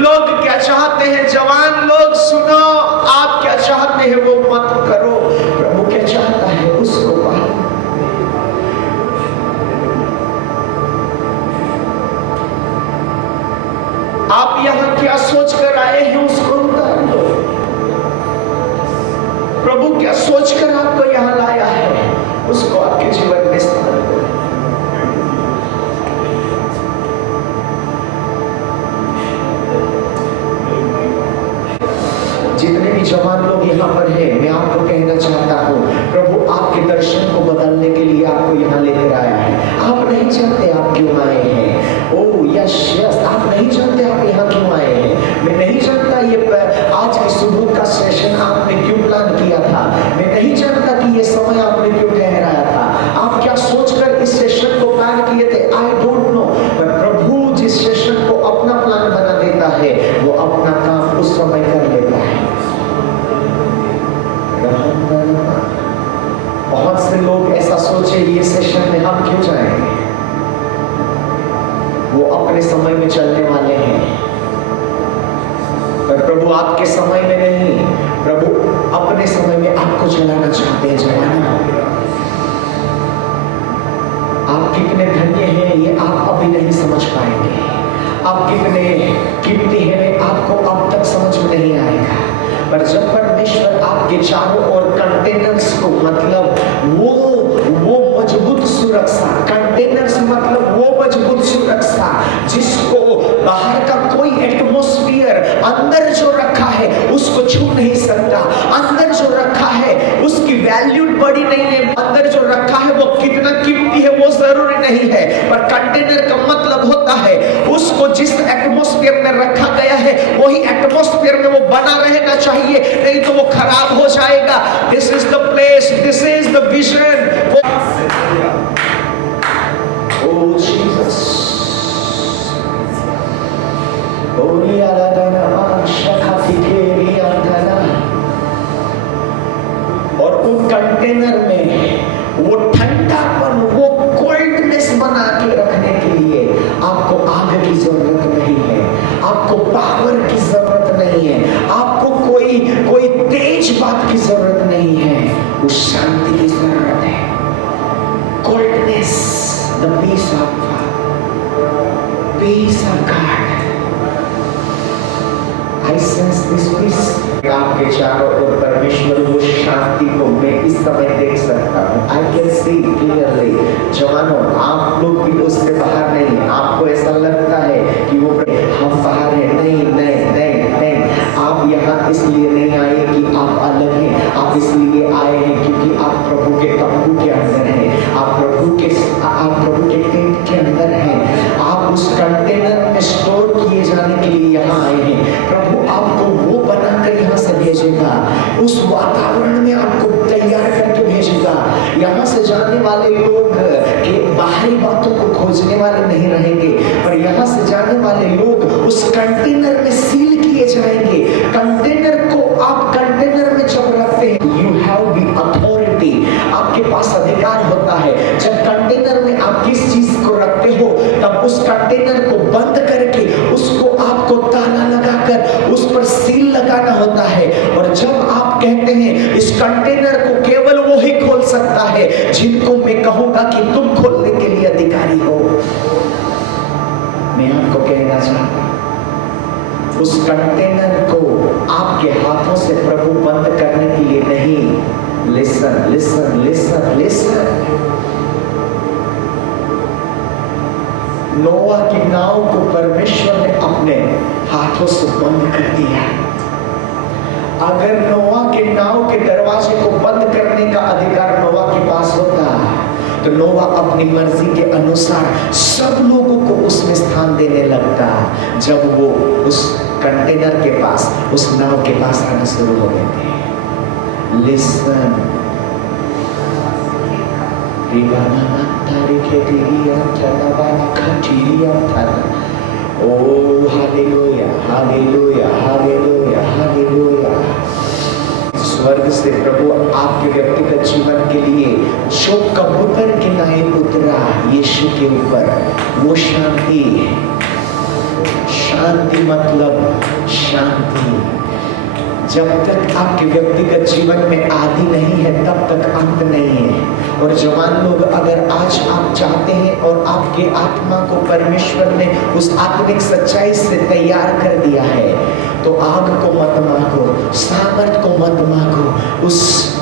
लोग क्या चाहते हैं, जवान लोग सुनो, आप क्या चाहते हैं वो मत करो, प्रभु क्या चाहता है उसको पालो। आप यहां क्या सोचकर आए हैं उसको उतार दो। प्रभु क्या सोचकर आपको यहां लाया है उसको आपके जीवन में स्थान दो। जितने भी जवान लोग यहाँ पर हैं, मैं आपको कहना चाहता हूँ, प्रभु आपके दर्शन को बदलने के लिए आपको यहाँ लेकर आया है। आप नहीं जानते आप क्यों आए हैं। ओह यस यस, आप नहीं जानते आप यहाँ क्यों आए हैं। मैं नहीं जानता ये आज की सुबह का सेशन आपने क्यों प्लान किया था। मैं नहीं जानता कि ये समय आपने क्यों ठहराया था। आप क्या सोचकर इस सेशन को प्लान किए थे, आई डोंट नो। पर प्रभु जिस सेशन को अपना प्लान बना देता है, वो अपना काम उस समय कर लेता है। बहुत से लोग ऐसा सोचे ये सेशन में हम क्यों जाएंगे, वो अपने समय में चलने वाले हैं। पर प्रभु आपके समय में नहीं, आप कितने कीमती हैं आपको अब तक समझ में नहीं आएगा, पर जब परमेश्वर आपके चारों ओर कंटेनर्स को, मतलब वो मजबूत सुरक्षा, कंटेनर्स मतलब वो मजबूत सुरक्षा जिसको बाहर का कोई एटमॉस्फेयर, अंदर जो रखा है उसको छू नहीं सकता, अंदर जो रखा है उसकी वैल्यू बड़ी नहीं है, अंदर जो रखा है वो कितना कीमती है वो जरूरी नहीं है, पर कंटेनर का मतलब होता है उसको जिस एटमॉस्फेयर में रखा गया है वही एटमॉस्फेयर में वो बना रहना चाहिए, नहीं तो वो खराब हो जाएगा। This is the place, this is the vision. Oh Jesus, और उन कंटेनर में वो ठंडापन, वो कोल्डनेस बना के रखने के लिए आपको आग की जरूरत नहीं है, आपको पावर की जरूरत नहीं है, आपको कोई तेज बात की जरूरत नहीं है, उस शांति की जरूरत है। Coldness, the peace of God. I sense this peace। आपके चारों ओर परमेश्वर वो शांति को मैं इस समय देख सकता हूँ। I can see clearly। जवानों, आप लोग भी उससे बाहर नहीं हैं। आपको ऐसा लगता है कि वो हम बाहर हैं, नहीं नहीं नहीं नहीं। आप यहाँ इसलिए नहीं आए कि आप अलग हैं, आप इसलिए आए हैं क्योंकि आप प्रभु के तंबू के अंदर हैं, आप प्रभु के टेंट के अंदर हैं, आप उस कंटेनर में स्टोर किए जाने के लिए यहाँ आए हैं। प्रभु आपको वो बनाकर यहाँ से भेजेगा, उस वातावरण में आपको तैयार करके भेजेगा। यहाँ से जाने वाले लोग के बाहरी बातों को खोजने वाले नहीं रहेंगे, पर यहाँ से जाने वाले लोग उस कंटेनर में सील किए जाएंगे। कंटेनर को आप कंटेनर में जब रखते हैं, यू हैव द अथॉरिटी, आपके पास अधिकार होता है। जब कंटेनर में आप किस चीज को रखते हो, तब उस कंटेनर को बंद करके उसको आपको ताला लगाकर उस पर सील लगाना होता है। और जब आप कहते हैं इस कंटेनर को केवल वो ही खोल सकता है जिनको मैं कहूंगा कि तुम खोलने के लिए अधिकारी हो, मैं आपको कहना चाहता हूं उस कंटेनर को आपके हाथों से प्रभु बंद करने के लिए नहीं। Listen listen listen listen. नोआ की नाव को परमेश्वर ने अपने हाथों से बंद कर दिया। अगर नोआ के नाव के दरवाजे को बंद करने का अधिकार नोआ के पास होता तो नोआ अपनी मर्जी के अनुसार सब लोगों को उसमें स्थान देने लगता। जब वो उस कंटेनर के पास, उस नाव के पास आना शुरू हो गए थे। Listen, oh hallelujah hallelujah hallelujah hallelujah। स्वर्ग से प्रभु आपके व्यक्तिगत जीवन के लिए जो कबूतर के नाए उतरा यीशु के ऊपर, वो शांति। शांति मतलब शांति। जब तक आपके व्यक्तिगत जीवन में आदि नहीं है तब तक अंत नहीं है। और जवान लोग, अगर आज आप चाहते हैं और आपके आत्मा को परमेश्वर ने उस आत्मिक सच्चाई से तैयार कर दिया है, तो आग को मत मांगो, सामर्थ को मत मांगो, उस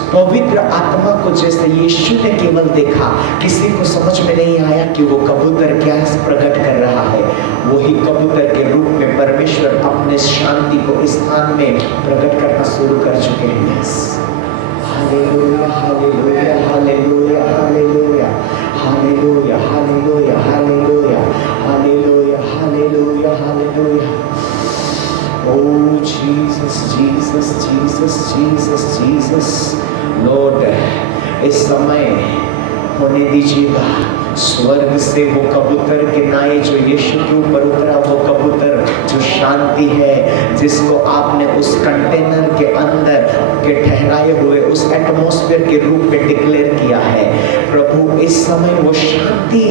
पवित्र आत्मा को जैसे यीशु ने केवल देखा, किसी को समझ में नहीं आया कि वो कबूतर क्या प्रकट कर रहा है, वही कबूतर के रूप में परमेश्वर अपने शांति को इस स्थान में प्रकट करना शुरू कर चुके हैं। Hallelujah hallelujah hallelujah hallelujah hallelujah hallelujah hallelujah hallelujah hallelujah hallelujah. Oh Jesus Jesus Jesus Jesus Jesus Lord, इस समय होने दीजिएगा स्वर्ग से वो कबूतर के नाए जो यीशु के ऊपर उतरा, वो कबूतर जो शांति है, जिसको आपने उस कंटेनर के अंदर के ठहराए हुए उस एटमॉस्फेयर के रूप में डिक्लेयर किया है। प्रभु इस समय वो शांति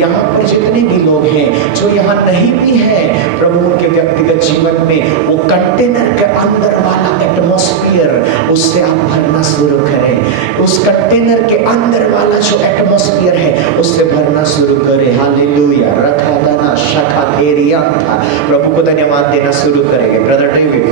यहाँ पर जितने भी लोग हैं जो यहाँ नहीं भी हैं, प्रभु उनके व्यक्तिगत जीवन में वो कंटेनर के अंदर वाला एटमॉस्फेयर उससे आप भरना शुरू करें। उस कंटेनर के अंदर वाला जो एटमॉस्फेयर है उससे से भरना शुरू करे। हालेलुया। रखा दाना शाखा तेरिया था। प्रभु को धन्यवाद देना शुरू करेंगे। ब्रदर डेविड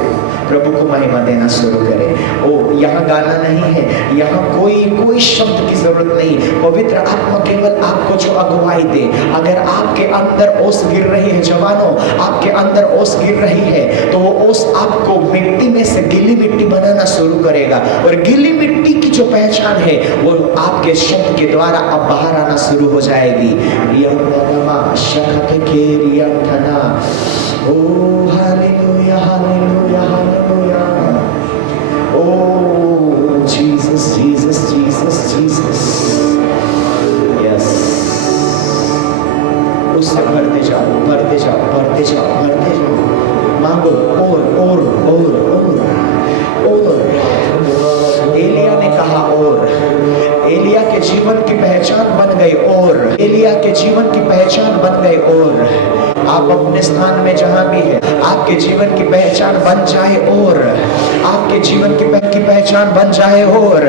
प्रभु को महिमा देना शुरू करें। ओ यहाँ गाना नहीं है, यहाँ कोई शब्द की जरूरत नहीं। पवित्र आत्मा केवल आपको जो अगुवाई दे। अगर आपके अंदर ओस गिर रही है, जवानों आपके अंदर ओस गिर रही है, तो वो ओस आपको मिट्टी में से गीली मिट्टी बनाना शुरू करेगा। और गीली मिट्टी की जो पहचान है वो आपके शब्द के द्वारा अब बाहर आना शुरू हो जाएगी। ओ हालेलुया हालेलुया हालेलुया। ओ Jesus Jesus Jesus Jesus. Yes, उससे भरते जाओ भरते जाओ भरते जाओ भरते जाओ। मांगो और एलिया ने कहा और एलिया के जीवन की पहचान बन गई। और एलिया के जीवन की पहचान बन गई। और आप अपने स्थान में जहां भी है, आपके जीवन की पहचान बन जाए। और आपके जीवन की पहचान बन जाए। और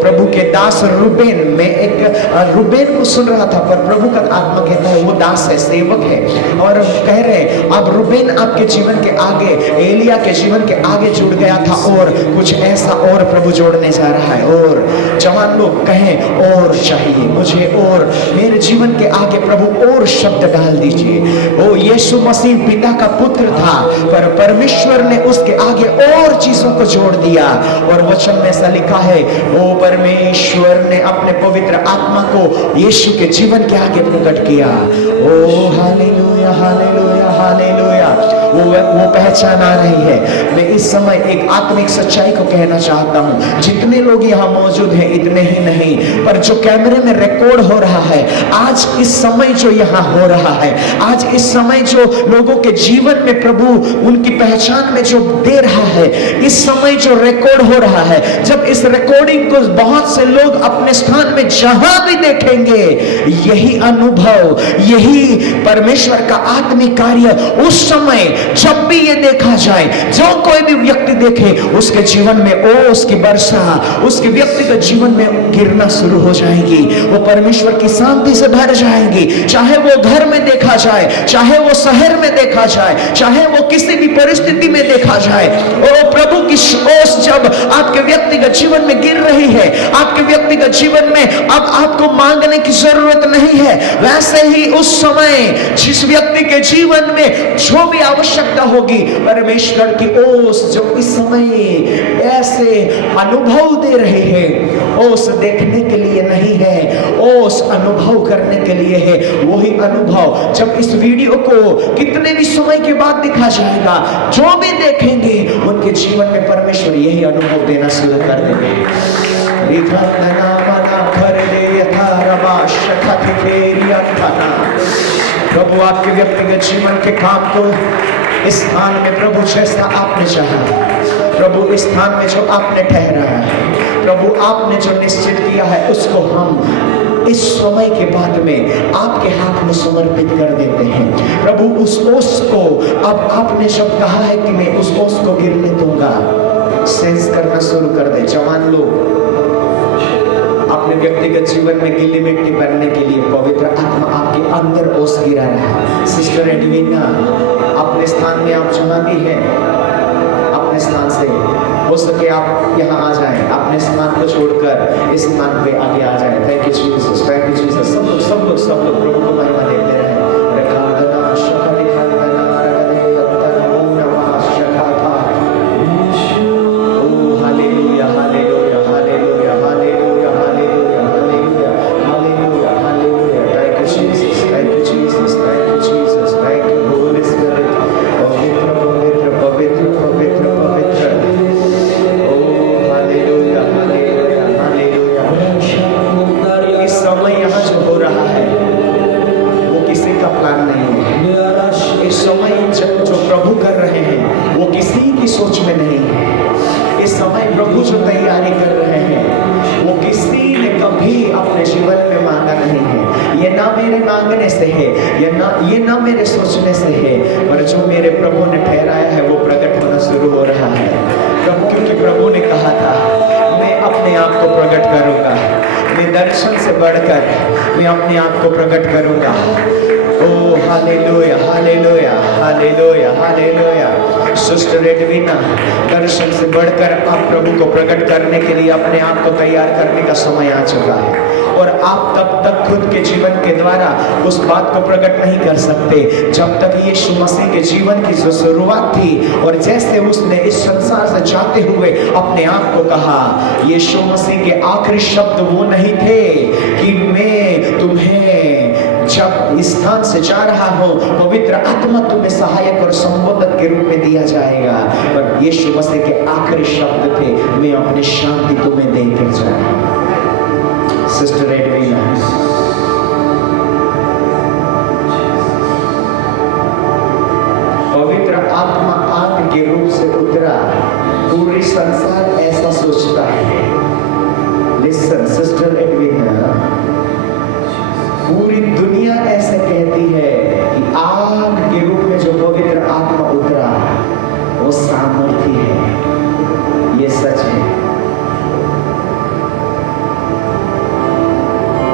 प्रभु के दास रूबेन, में एक रूबेन को सुन रहा था, पर प्रभु का आत्मा कहता है वो दास है, सेवक है। और कह रहे अब रूबेन आपके जीवन के आगे, एलिया के जीवन के आगे जुड़ गया था, और कुछ ऐसा और प्रभु जोड़ने जा रहा है। और जवान लोग कहें और चाहिए मुझे, और मेरे जीवन के आगे प्रभु और शब्द डाल दीजिए। ओ यीशु मसीह पिता का पुत्र था, पर परमेश्वर ने उसके आगे और चीजों को जोड़ दिया। और वचन में ऐसा लिखा है, ओ परमेश्वर ने अपने पवित्र आत्मा को यीशु के जीवन के आगे प्रकट किया। ओ हालेलुया हालेलुया हालेलुया। वो पहचान आ रही है। मैं इस समय एक आत्मिक सच्चाई को कहना चाहता हूँ। जितने लोग यहाँ मौजूद हैं इतने ही नहीं, पर जो कैमरे में रिकॉर्ड हो रहा है, आज इस समय जो यहाँ हो रहा है, आज इस समय जो लोगों के जीवन में प्रभु उनकी पहचान में जो दे रहा है, इस समय जो रिकॉर्ड हो रहा है, जब इस रिकॉर्डिंग को बहुत से लोग अपने स्थान में जहां भी देखेंगे, यही अनुभव, यही परमेश्वर का आत्मिक कार्य उस समय जब भी ये देखा जाए, जो कोई भी व्यक्ति देखे, उसके जीवन में ओस की वर्षा उसके व्यक्तिगत जीवन में गिरना शुरू हो जाएगी। वो परमेश्वर की शांति से भर जाएंगी। चाहे वो घर में देखा जाए, चाहे वो शहर में देखा जाए, चाहे वो किसी भी परिस्थिति में देखा जाए, ओ प्रभु की ओस जब आपके व्यक्तिगत जीवन में गिर रही है, आपके व्यक्तिगत जीवन में अब आपको मांगने की जरूरत नहीं है। वैसे ही उस समय जिस व्यक्ति के जीवन में जो भी आवश्यकता होगी, परमेश्वर की ओस जो इस समय ऐसे अनुभव दे रहे हैं, ओस देखने के लिए नहीं है, ओस अनुभव करने के लिए है। वही अनुभव जब इस वीडियो को कितने भी समय के बाद दिखा जाएगा, जो भी देखेंगे उनके जीवन में परमेश्वर यही अनुभव देना शुरू कर देंगे। प्रभु आपके व्यक्तिगत जीवन के काम को इस स्थान में प्रभु जैसा आपने चाहा, प्रभु इस स्थान में जो आपने ठहराया है, प्रभु आपने जो निश्चित किया है, उसको हम इस समय के बाद में आपके हाथ में समर्पित कर देते हैं। प्रभु उस ओस को अब आपने जब कहा है कि मैं उस ओस को गिरने दूंगा, सेंस करना शुरू कर दे। जवान लोग अपने व्यक्तिगत जीवन में गीली मिट्टी बनने के लिए पवित्र आत्मा आपके अंदर ओस गिरा रहा है। सिस्टर एडविना, अपने स्थान में आप जहाँ भी हैं, अपने स्थान से हो सके आप यहाँ आ जाएं, अपने स्थान को छोड़कर इस स्थान पे आगे आ जाएं। Thank you Jesus, thank you Jesus. सब लोग प्रभु को महिमा देते रहे। ये ना मेरे सोचने से है, पर जो मेरे प्रभु ने ठहराया है वो प्रकट होना शुरू हो रहा है। प्रभु, क्योंकि प्रभु ने कहा था मैं अपने आप को प्रकट करूंगा, मैं दर्शन से बढ़कर मैं अपने आप को प्रकट करूंगा। ओ hallelujah hallelujah hallelujah hallelujah. Sister Edwina, दर्शन से बढ़कर आप प्रभु को प्रकट करने के लिए अपने आप को तैयार करने का समय आ चुका है। और आप तब तक खुद के जीवन के द्वारा उस बात को प्रकट नहीं कर सकते जब तक यीशु मसीह के जीवन की जो शुरुआत थी और जैसे उसने इस संसार से जाते हुए अपने आप को कहा, यीशु मसीह के आखिरी शब्द वो नहीं थे कि मैं तुम्हें जब इस स्थान से जा रहा हूं पवित्र आत्मा तुम्हें सहायक और संबोधक के रूप में दिया जाएगा, पर यीशु मसीह के आखिरी शब्द थे, मैं अपनी शांति तुम्हें देकर जाऊंगा। सिस्टर एडविना, पवित्र आत्मा आग के रूप से उतरा, पूरी संसार ऐसा सोचता है। लिसन सिस्टर एडविना, पूरी दुनिया ऐसे कहती है कि आग के रूप में जो पवित्र आत्मा उतरा वो सामर्थी है। ये सच है,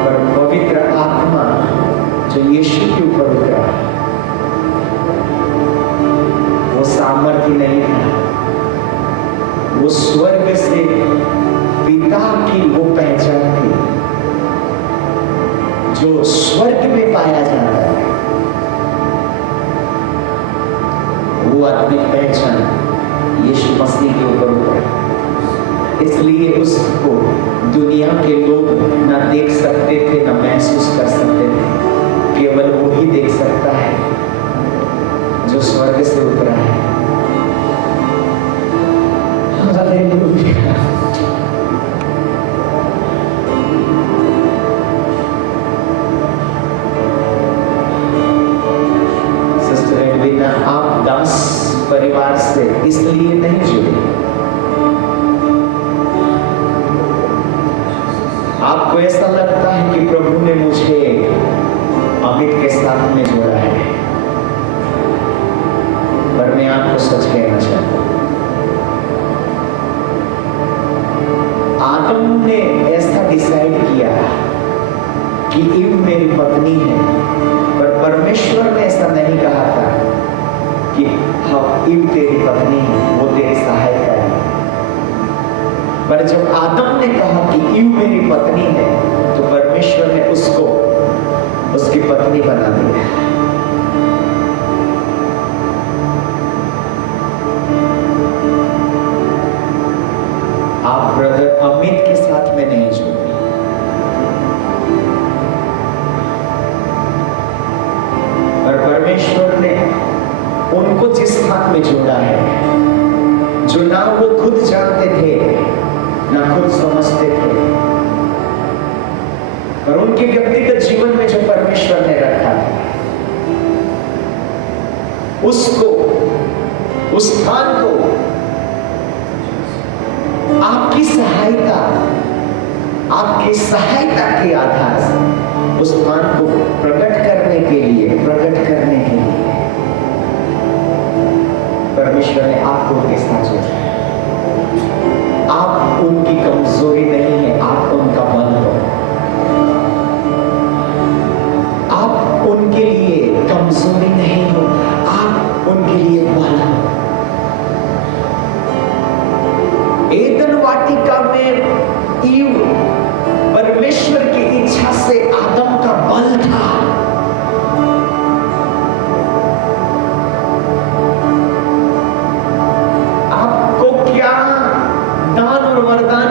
पर पवित्र आत्मा जो यीशु के ऊपर उतरा वो सामर्थी नहीं था, वो स्वर्ग से पिता की वो पहचान थी जो स्वर्ग में पाया जाता है। वो आत्मिक पहचान यीशु मसीह के ऊपर उतरा, इसलिए उसको दुनिया के लोग ना देख सकते थे ना महसूस कर सकते थे, केवल वो ही देख सकता है जो स्वर्ग से उतरा है। हालेलुया। आप दास परिवार से इसलिए नहीं जुड़े, आपको ऐसा लगता है कि प्रभु ने मुझे अमित के साथ में जोड़ा है, पर मैं आपको सच कहना चाहता हूं, आदम ने ऐसा डिसाइड किया कि ईव मेरी पत्नी है, पर परमेश्वर ने ऐसा नहीं कहा था कि हाँ ईव तेरी पत्नी है, वो तेरी सहायिका है। पर जब आदम ने कहा कि ईव मेरी पत्नी है तो परमेश्वर ने उसको उसकी पत्नी बना दिया। आप ब्रदर अमित के साथ में नहीं जुड़े, पर परमेश्वर ने उनको जिस स्थान में जोड़ा है, जो ना वो खुद जानते थे ना खुद समझते थे, पर उनके व्यक्तिगत जीवन में जो परमेश्वर ने रखा था, उसको उस स्थान को आपकी सहायता के आधार से उस स्थान को प्रकट करने के लिए परमेश्वर ने आपको उनके साथ जोड़ा। आप उनकी कमजोरी नहीं है, आप उनका बल हो। आप उनके लिए कमजोरी नहीं हो, आप उनके लिए बल हो। एदन वाटिका में ईव परमेश्वर की इच्छा से आदम का बल था। आपको क्या दान और वरदान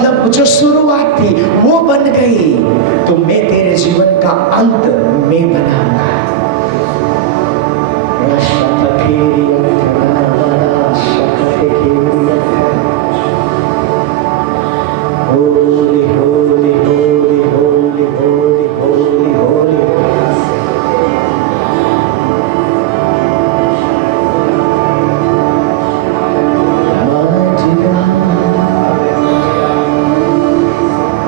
मतलब जो शुरुआत थी वो बन गई, तो मैं तेरे जीवन का अंत मैं बनाऊंगा। Holy, holy, holy, holy, holy, holy, holy.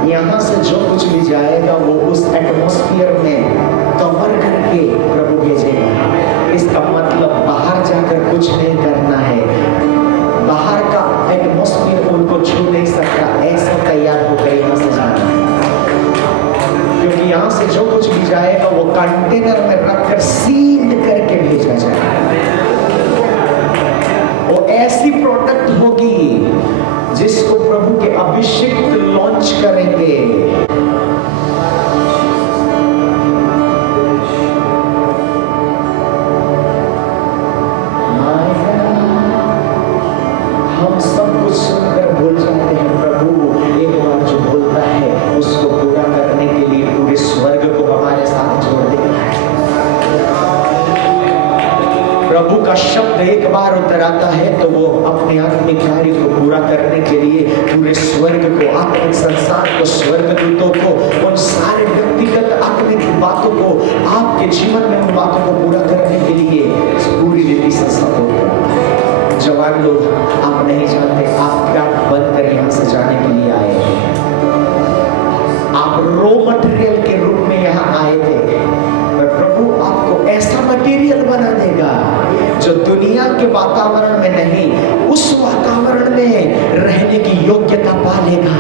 यहाँ से जो कुछ भी जाएगा वो उस एटमॉस्फेयर में कवर करके प्रभु भेजेगा। इसका मतलब बाहर जाकर कुछ नहीं करना है, बाहर का एटमॉस्फेयर उनको छू नहीं सकता, ऐसा तैयार होकर यहाँ से जाना है। क्योंकि यहाँ से जो कुछ भी जाएगा वो कंटेनर में रखकर सील्ड करके भेजा जाएगा। वो ऐसी प्रोडक्ट होगी जिसको प्रभु के अभिषेक लॉन्च करेंगे। हम सब कुछ सुनकर भूल जाते हैं, प्रभु एक बार जो बोलता है उसको पूरा करने के लिए पूरे स्वर्ग को हमारे साथ जोड़ देता है। प्रभु का शब्द एक बार उतर आता है तो वो अपने आत्मिक कार्य को पूरा करने के लिए पूरे स्वर्ग को, आत्मिक संसार को, स्वर्गदूतों को, उन सारे व्यक्तिगत आत्मिक बातों को, आपके जीवन में उन बातों को पूरा करने के लिए पूरी रीति से सपोर्ट करता है। जवान लोग, आप नहीं जानते आप क्या बनकर यहाँ से जाने के लिए आए हैं। आप रॉ मटेरियल के रूप में यहाँ आए थे, पर प्रभु आपको ऐसा मटेरियल बना देगा जो दुनिया के वातावरण में नहीं, उस वातावरण में रहने की योग्यता पा लेगा।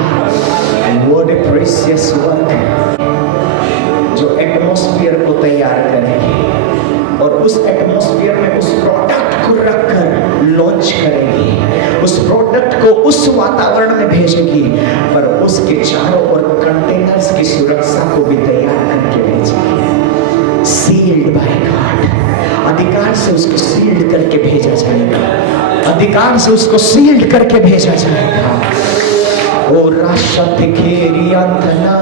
What a precious work जो एटमॉस्फेयर को तैयार करेगी और उस एटमॉस्फेयर में उस प्रोडक्ट को रखकर लॉन्च करेगी, उस प्रोडक्ट को उस वातावरण में भेजेगी, पर उसके चारों ओर कंटेनर्स की सुरक्षा को भी तैयार करके भेजेगी। सील्ड बाय गॉड, अधिकार से उसको सील्ड करके भेजा जाएगा, अधिकार से उसको सील्ड करके भेजा जाएगा। ओ राशा तेरी अंतना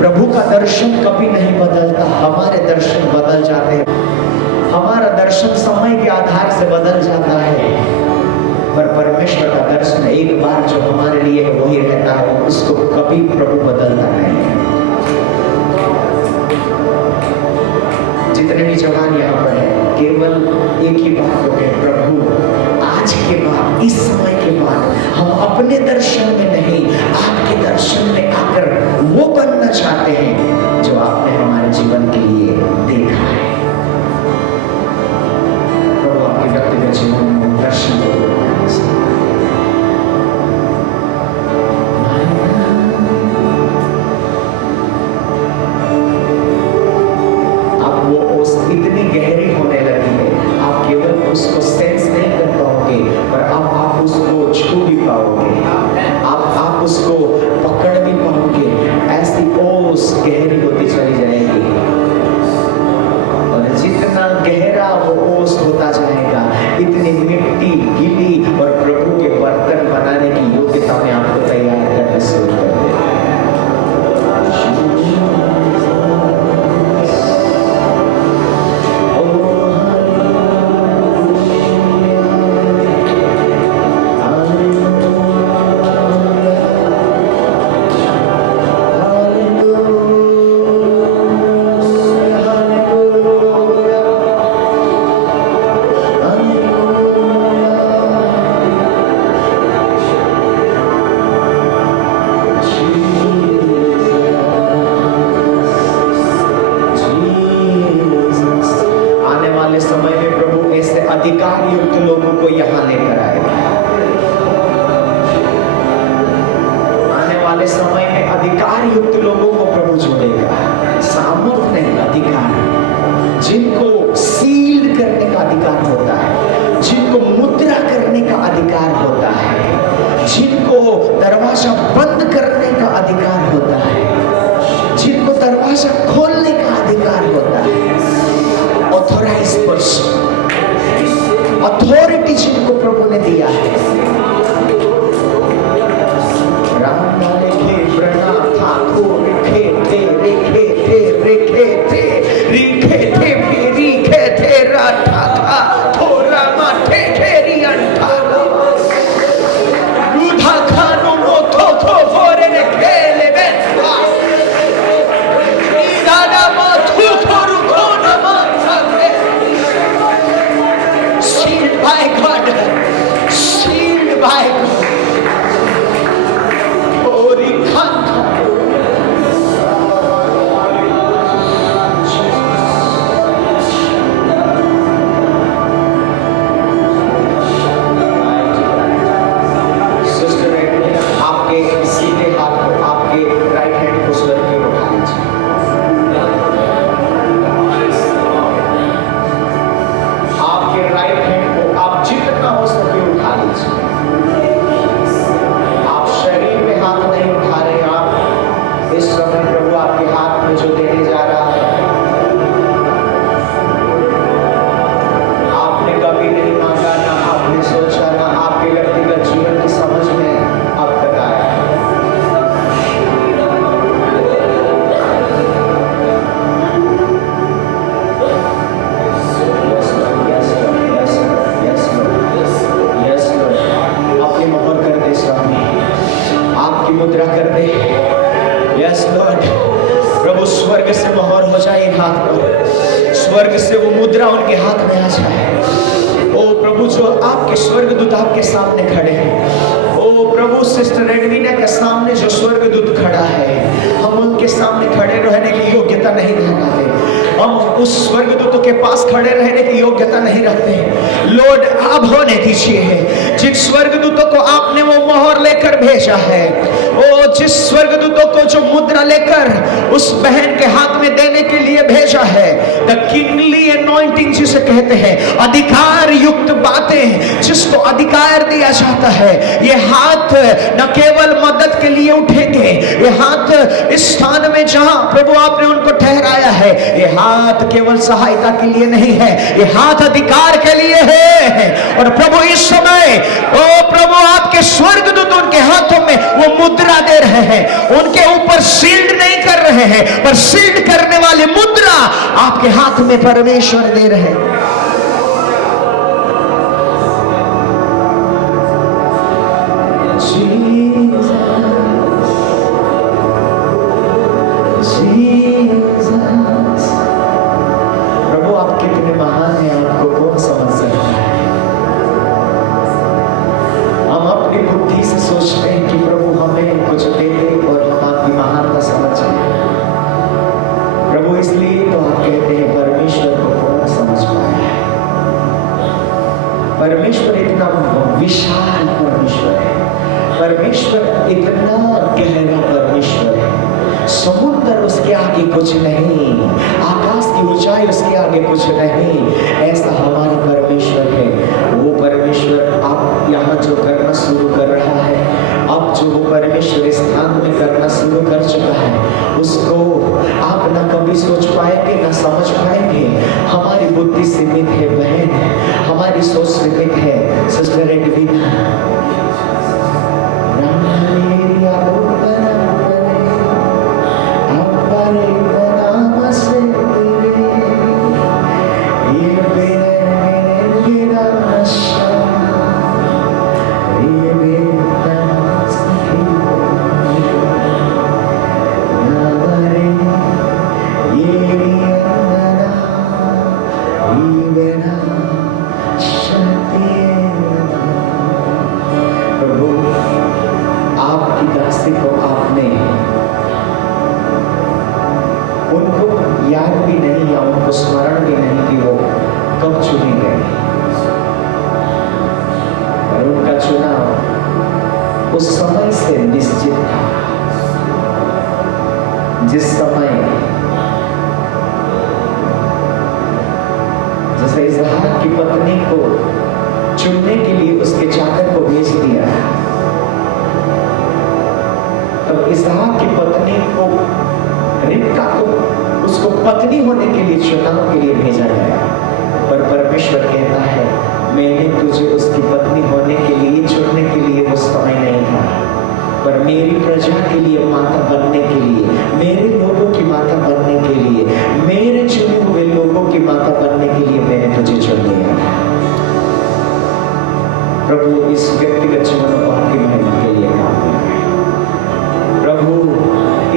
प्रभु का दर्शन कभी नहीं बदलता, हमारे दर्शन बदल जाते हैं। हमारा दर्शन समय के आधार से बदल जाता है, पर परमेश्वर का दर्शन एक बार जो हमारे लिए है वही रहता है, उसको कभी प्रभु बदलता नहीं है। जितने भी जवान यहाँ पर हैं, केवल एक ही बात को कहें, प्रभु आज के बाद, इस समय के बाद हम अपने दर्शन में नहीं, आपके दर्शन में आकर वो बनना चाहते हैं जो आपने हमारे जीवन के लिए देखा है। प्रभु आपके व्यक्तिगत जीवन में दर्शन को इतनी गहरी होने लगी है, आप केवल उसको सेंस नहीं कर पाओगे, पर अब आप उसको छू भी पाओगे, आप उसको पकड़ भी उनके हाथ में आ जाए। ओ प्रभु, जो आपके स्वर्गदूत आपके सामने खड़े हैं, ओ प्रभु, सिस्टर एडवीना के सामने जो स्वर्गदूत खड़ा है, हम उनके सामने खड़े रहने की योग्यता नहीं रखते, हम उस स्वर्गदूत के पास खड़े रहने की योग्यता नहीं रखते। लॉर्ड, अब होने दीजिए जिन स्वर्गदूतों को आपने वो मोहर लेकर भेजा है, ओ जिस स्वर्गदूतों को जो मुद्रा लेकर उस बहन के हाथ में देने के लिए भेजा है, द किंगली एनॉइंटिंग जिसे कहते हैं, अधिकार युक्त बातें जिसको अधिकार दिया जाता है, ये हाथ न केवल मदद के लिए उठेंगे, ये हाथ इस स्थान में जहां प्रभु आपने उनको ठहराया है, ये हाथ केवल सहायता के लिए नहीं है, ये हाथ अधिकार के लिए है। और प्रभु इस समय, ओ प्रभु, आपके स्वर्गदूत उनके हाथों में वो मुद्रा दे रहे हैं, उनके ऊपर सील्ड नहीं कर रहे हैं, पर सील्ड करने वाली मुद्रा आपके हाथ में परमेश्वर दे रहे हैं। परमेश्वर इतना विशाल परमेश्वर है, परमेश्वर इतना गहरा परमेश्वर है, समुद्र उसके आगे कुछ नहीं, आकाश की ऊंचाई उसके आगे कुछ नहीं, ऐसा हमारा परमेश्वर है। वो परमेश्वर आप यहाँ जो करना शुरू कर रहा है, अब जो वो परमेश्वर इस स्थान में करना शुरू कर चुका है, उसको आप ना कभी सोच पाएंगे ना समझ पाएंगे। हमारी बुद्धि सीमित है बहन, हमारी सोच सीमित है सिस्टर एडवीना। याद भी नहीं या उनको स्मरण भी नहीं कि वो कब चुनी गई, और उनका चुनाव उस समय से निश्चित था जिस समय जैसे इज़हाक की पत्नी को चुनने के लिए उसके चाकर को भेज दिया, तब इज़हाक की पत्नी को, रिबका को, उसको पत्नी होने के लिए चुनाव के लिए भेजा गया। पर परमेश्वर कहता है, मैंने तुझे उसकी पत्नी होने के लिए, चुनने के लिए वो समय नहीं था, पर मेरी प्रजा के लिए माता बनने के लिए, मेरे लोगों की माता बनने के लिए, मेरे चुने हुए लोगों की माता बनने के लिए मैंने तुझे चुन लिया। प्रभु इस व्यक्तिगत जीवन को आपकी महिमा के लिए काम कर रहे हैं। प्रभु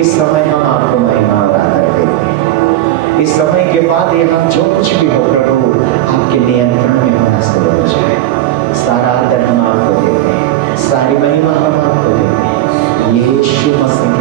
इस समय हम आपको महिमा और आदर देते हैं। इस समय के बाद यहाँ जो कुछ भी हो प्रभु, आपके नियंत्रण में होना शुरू हो जाए। सारा आदर हम आपको देते हैं, सारी महिमा हम आपको देते हैं। यीशु मसीह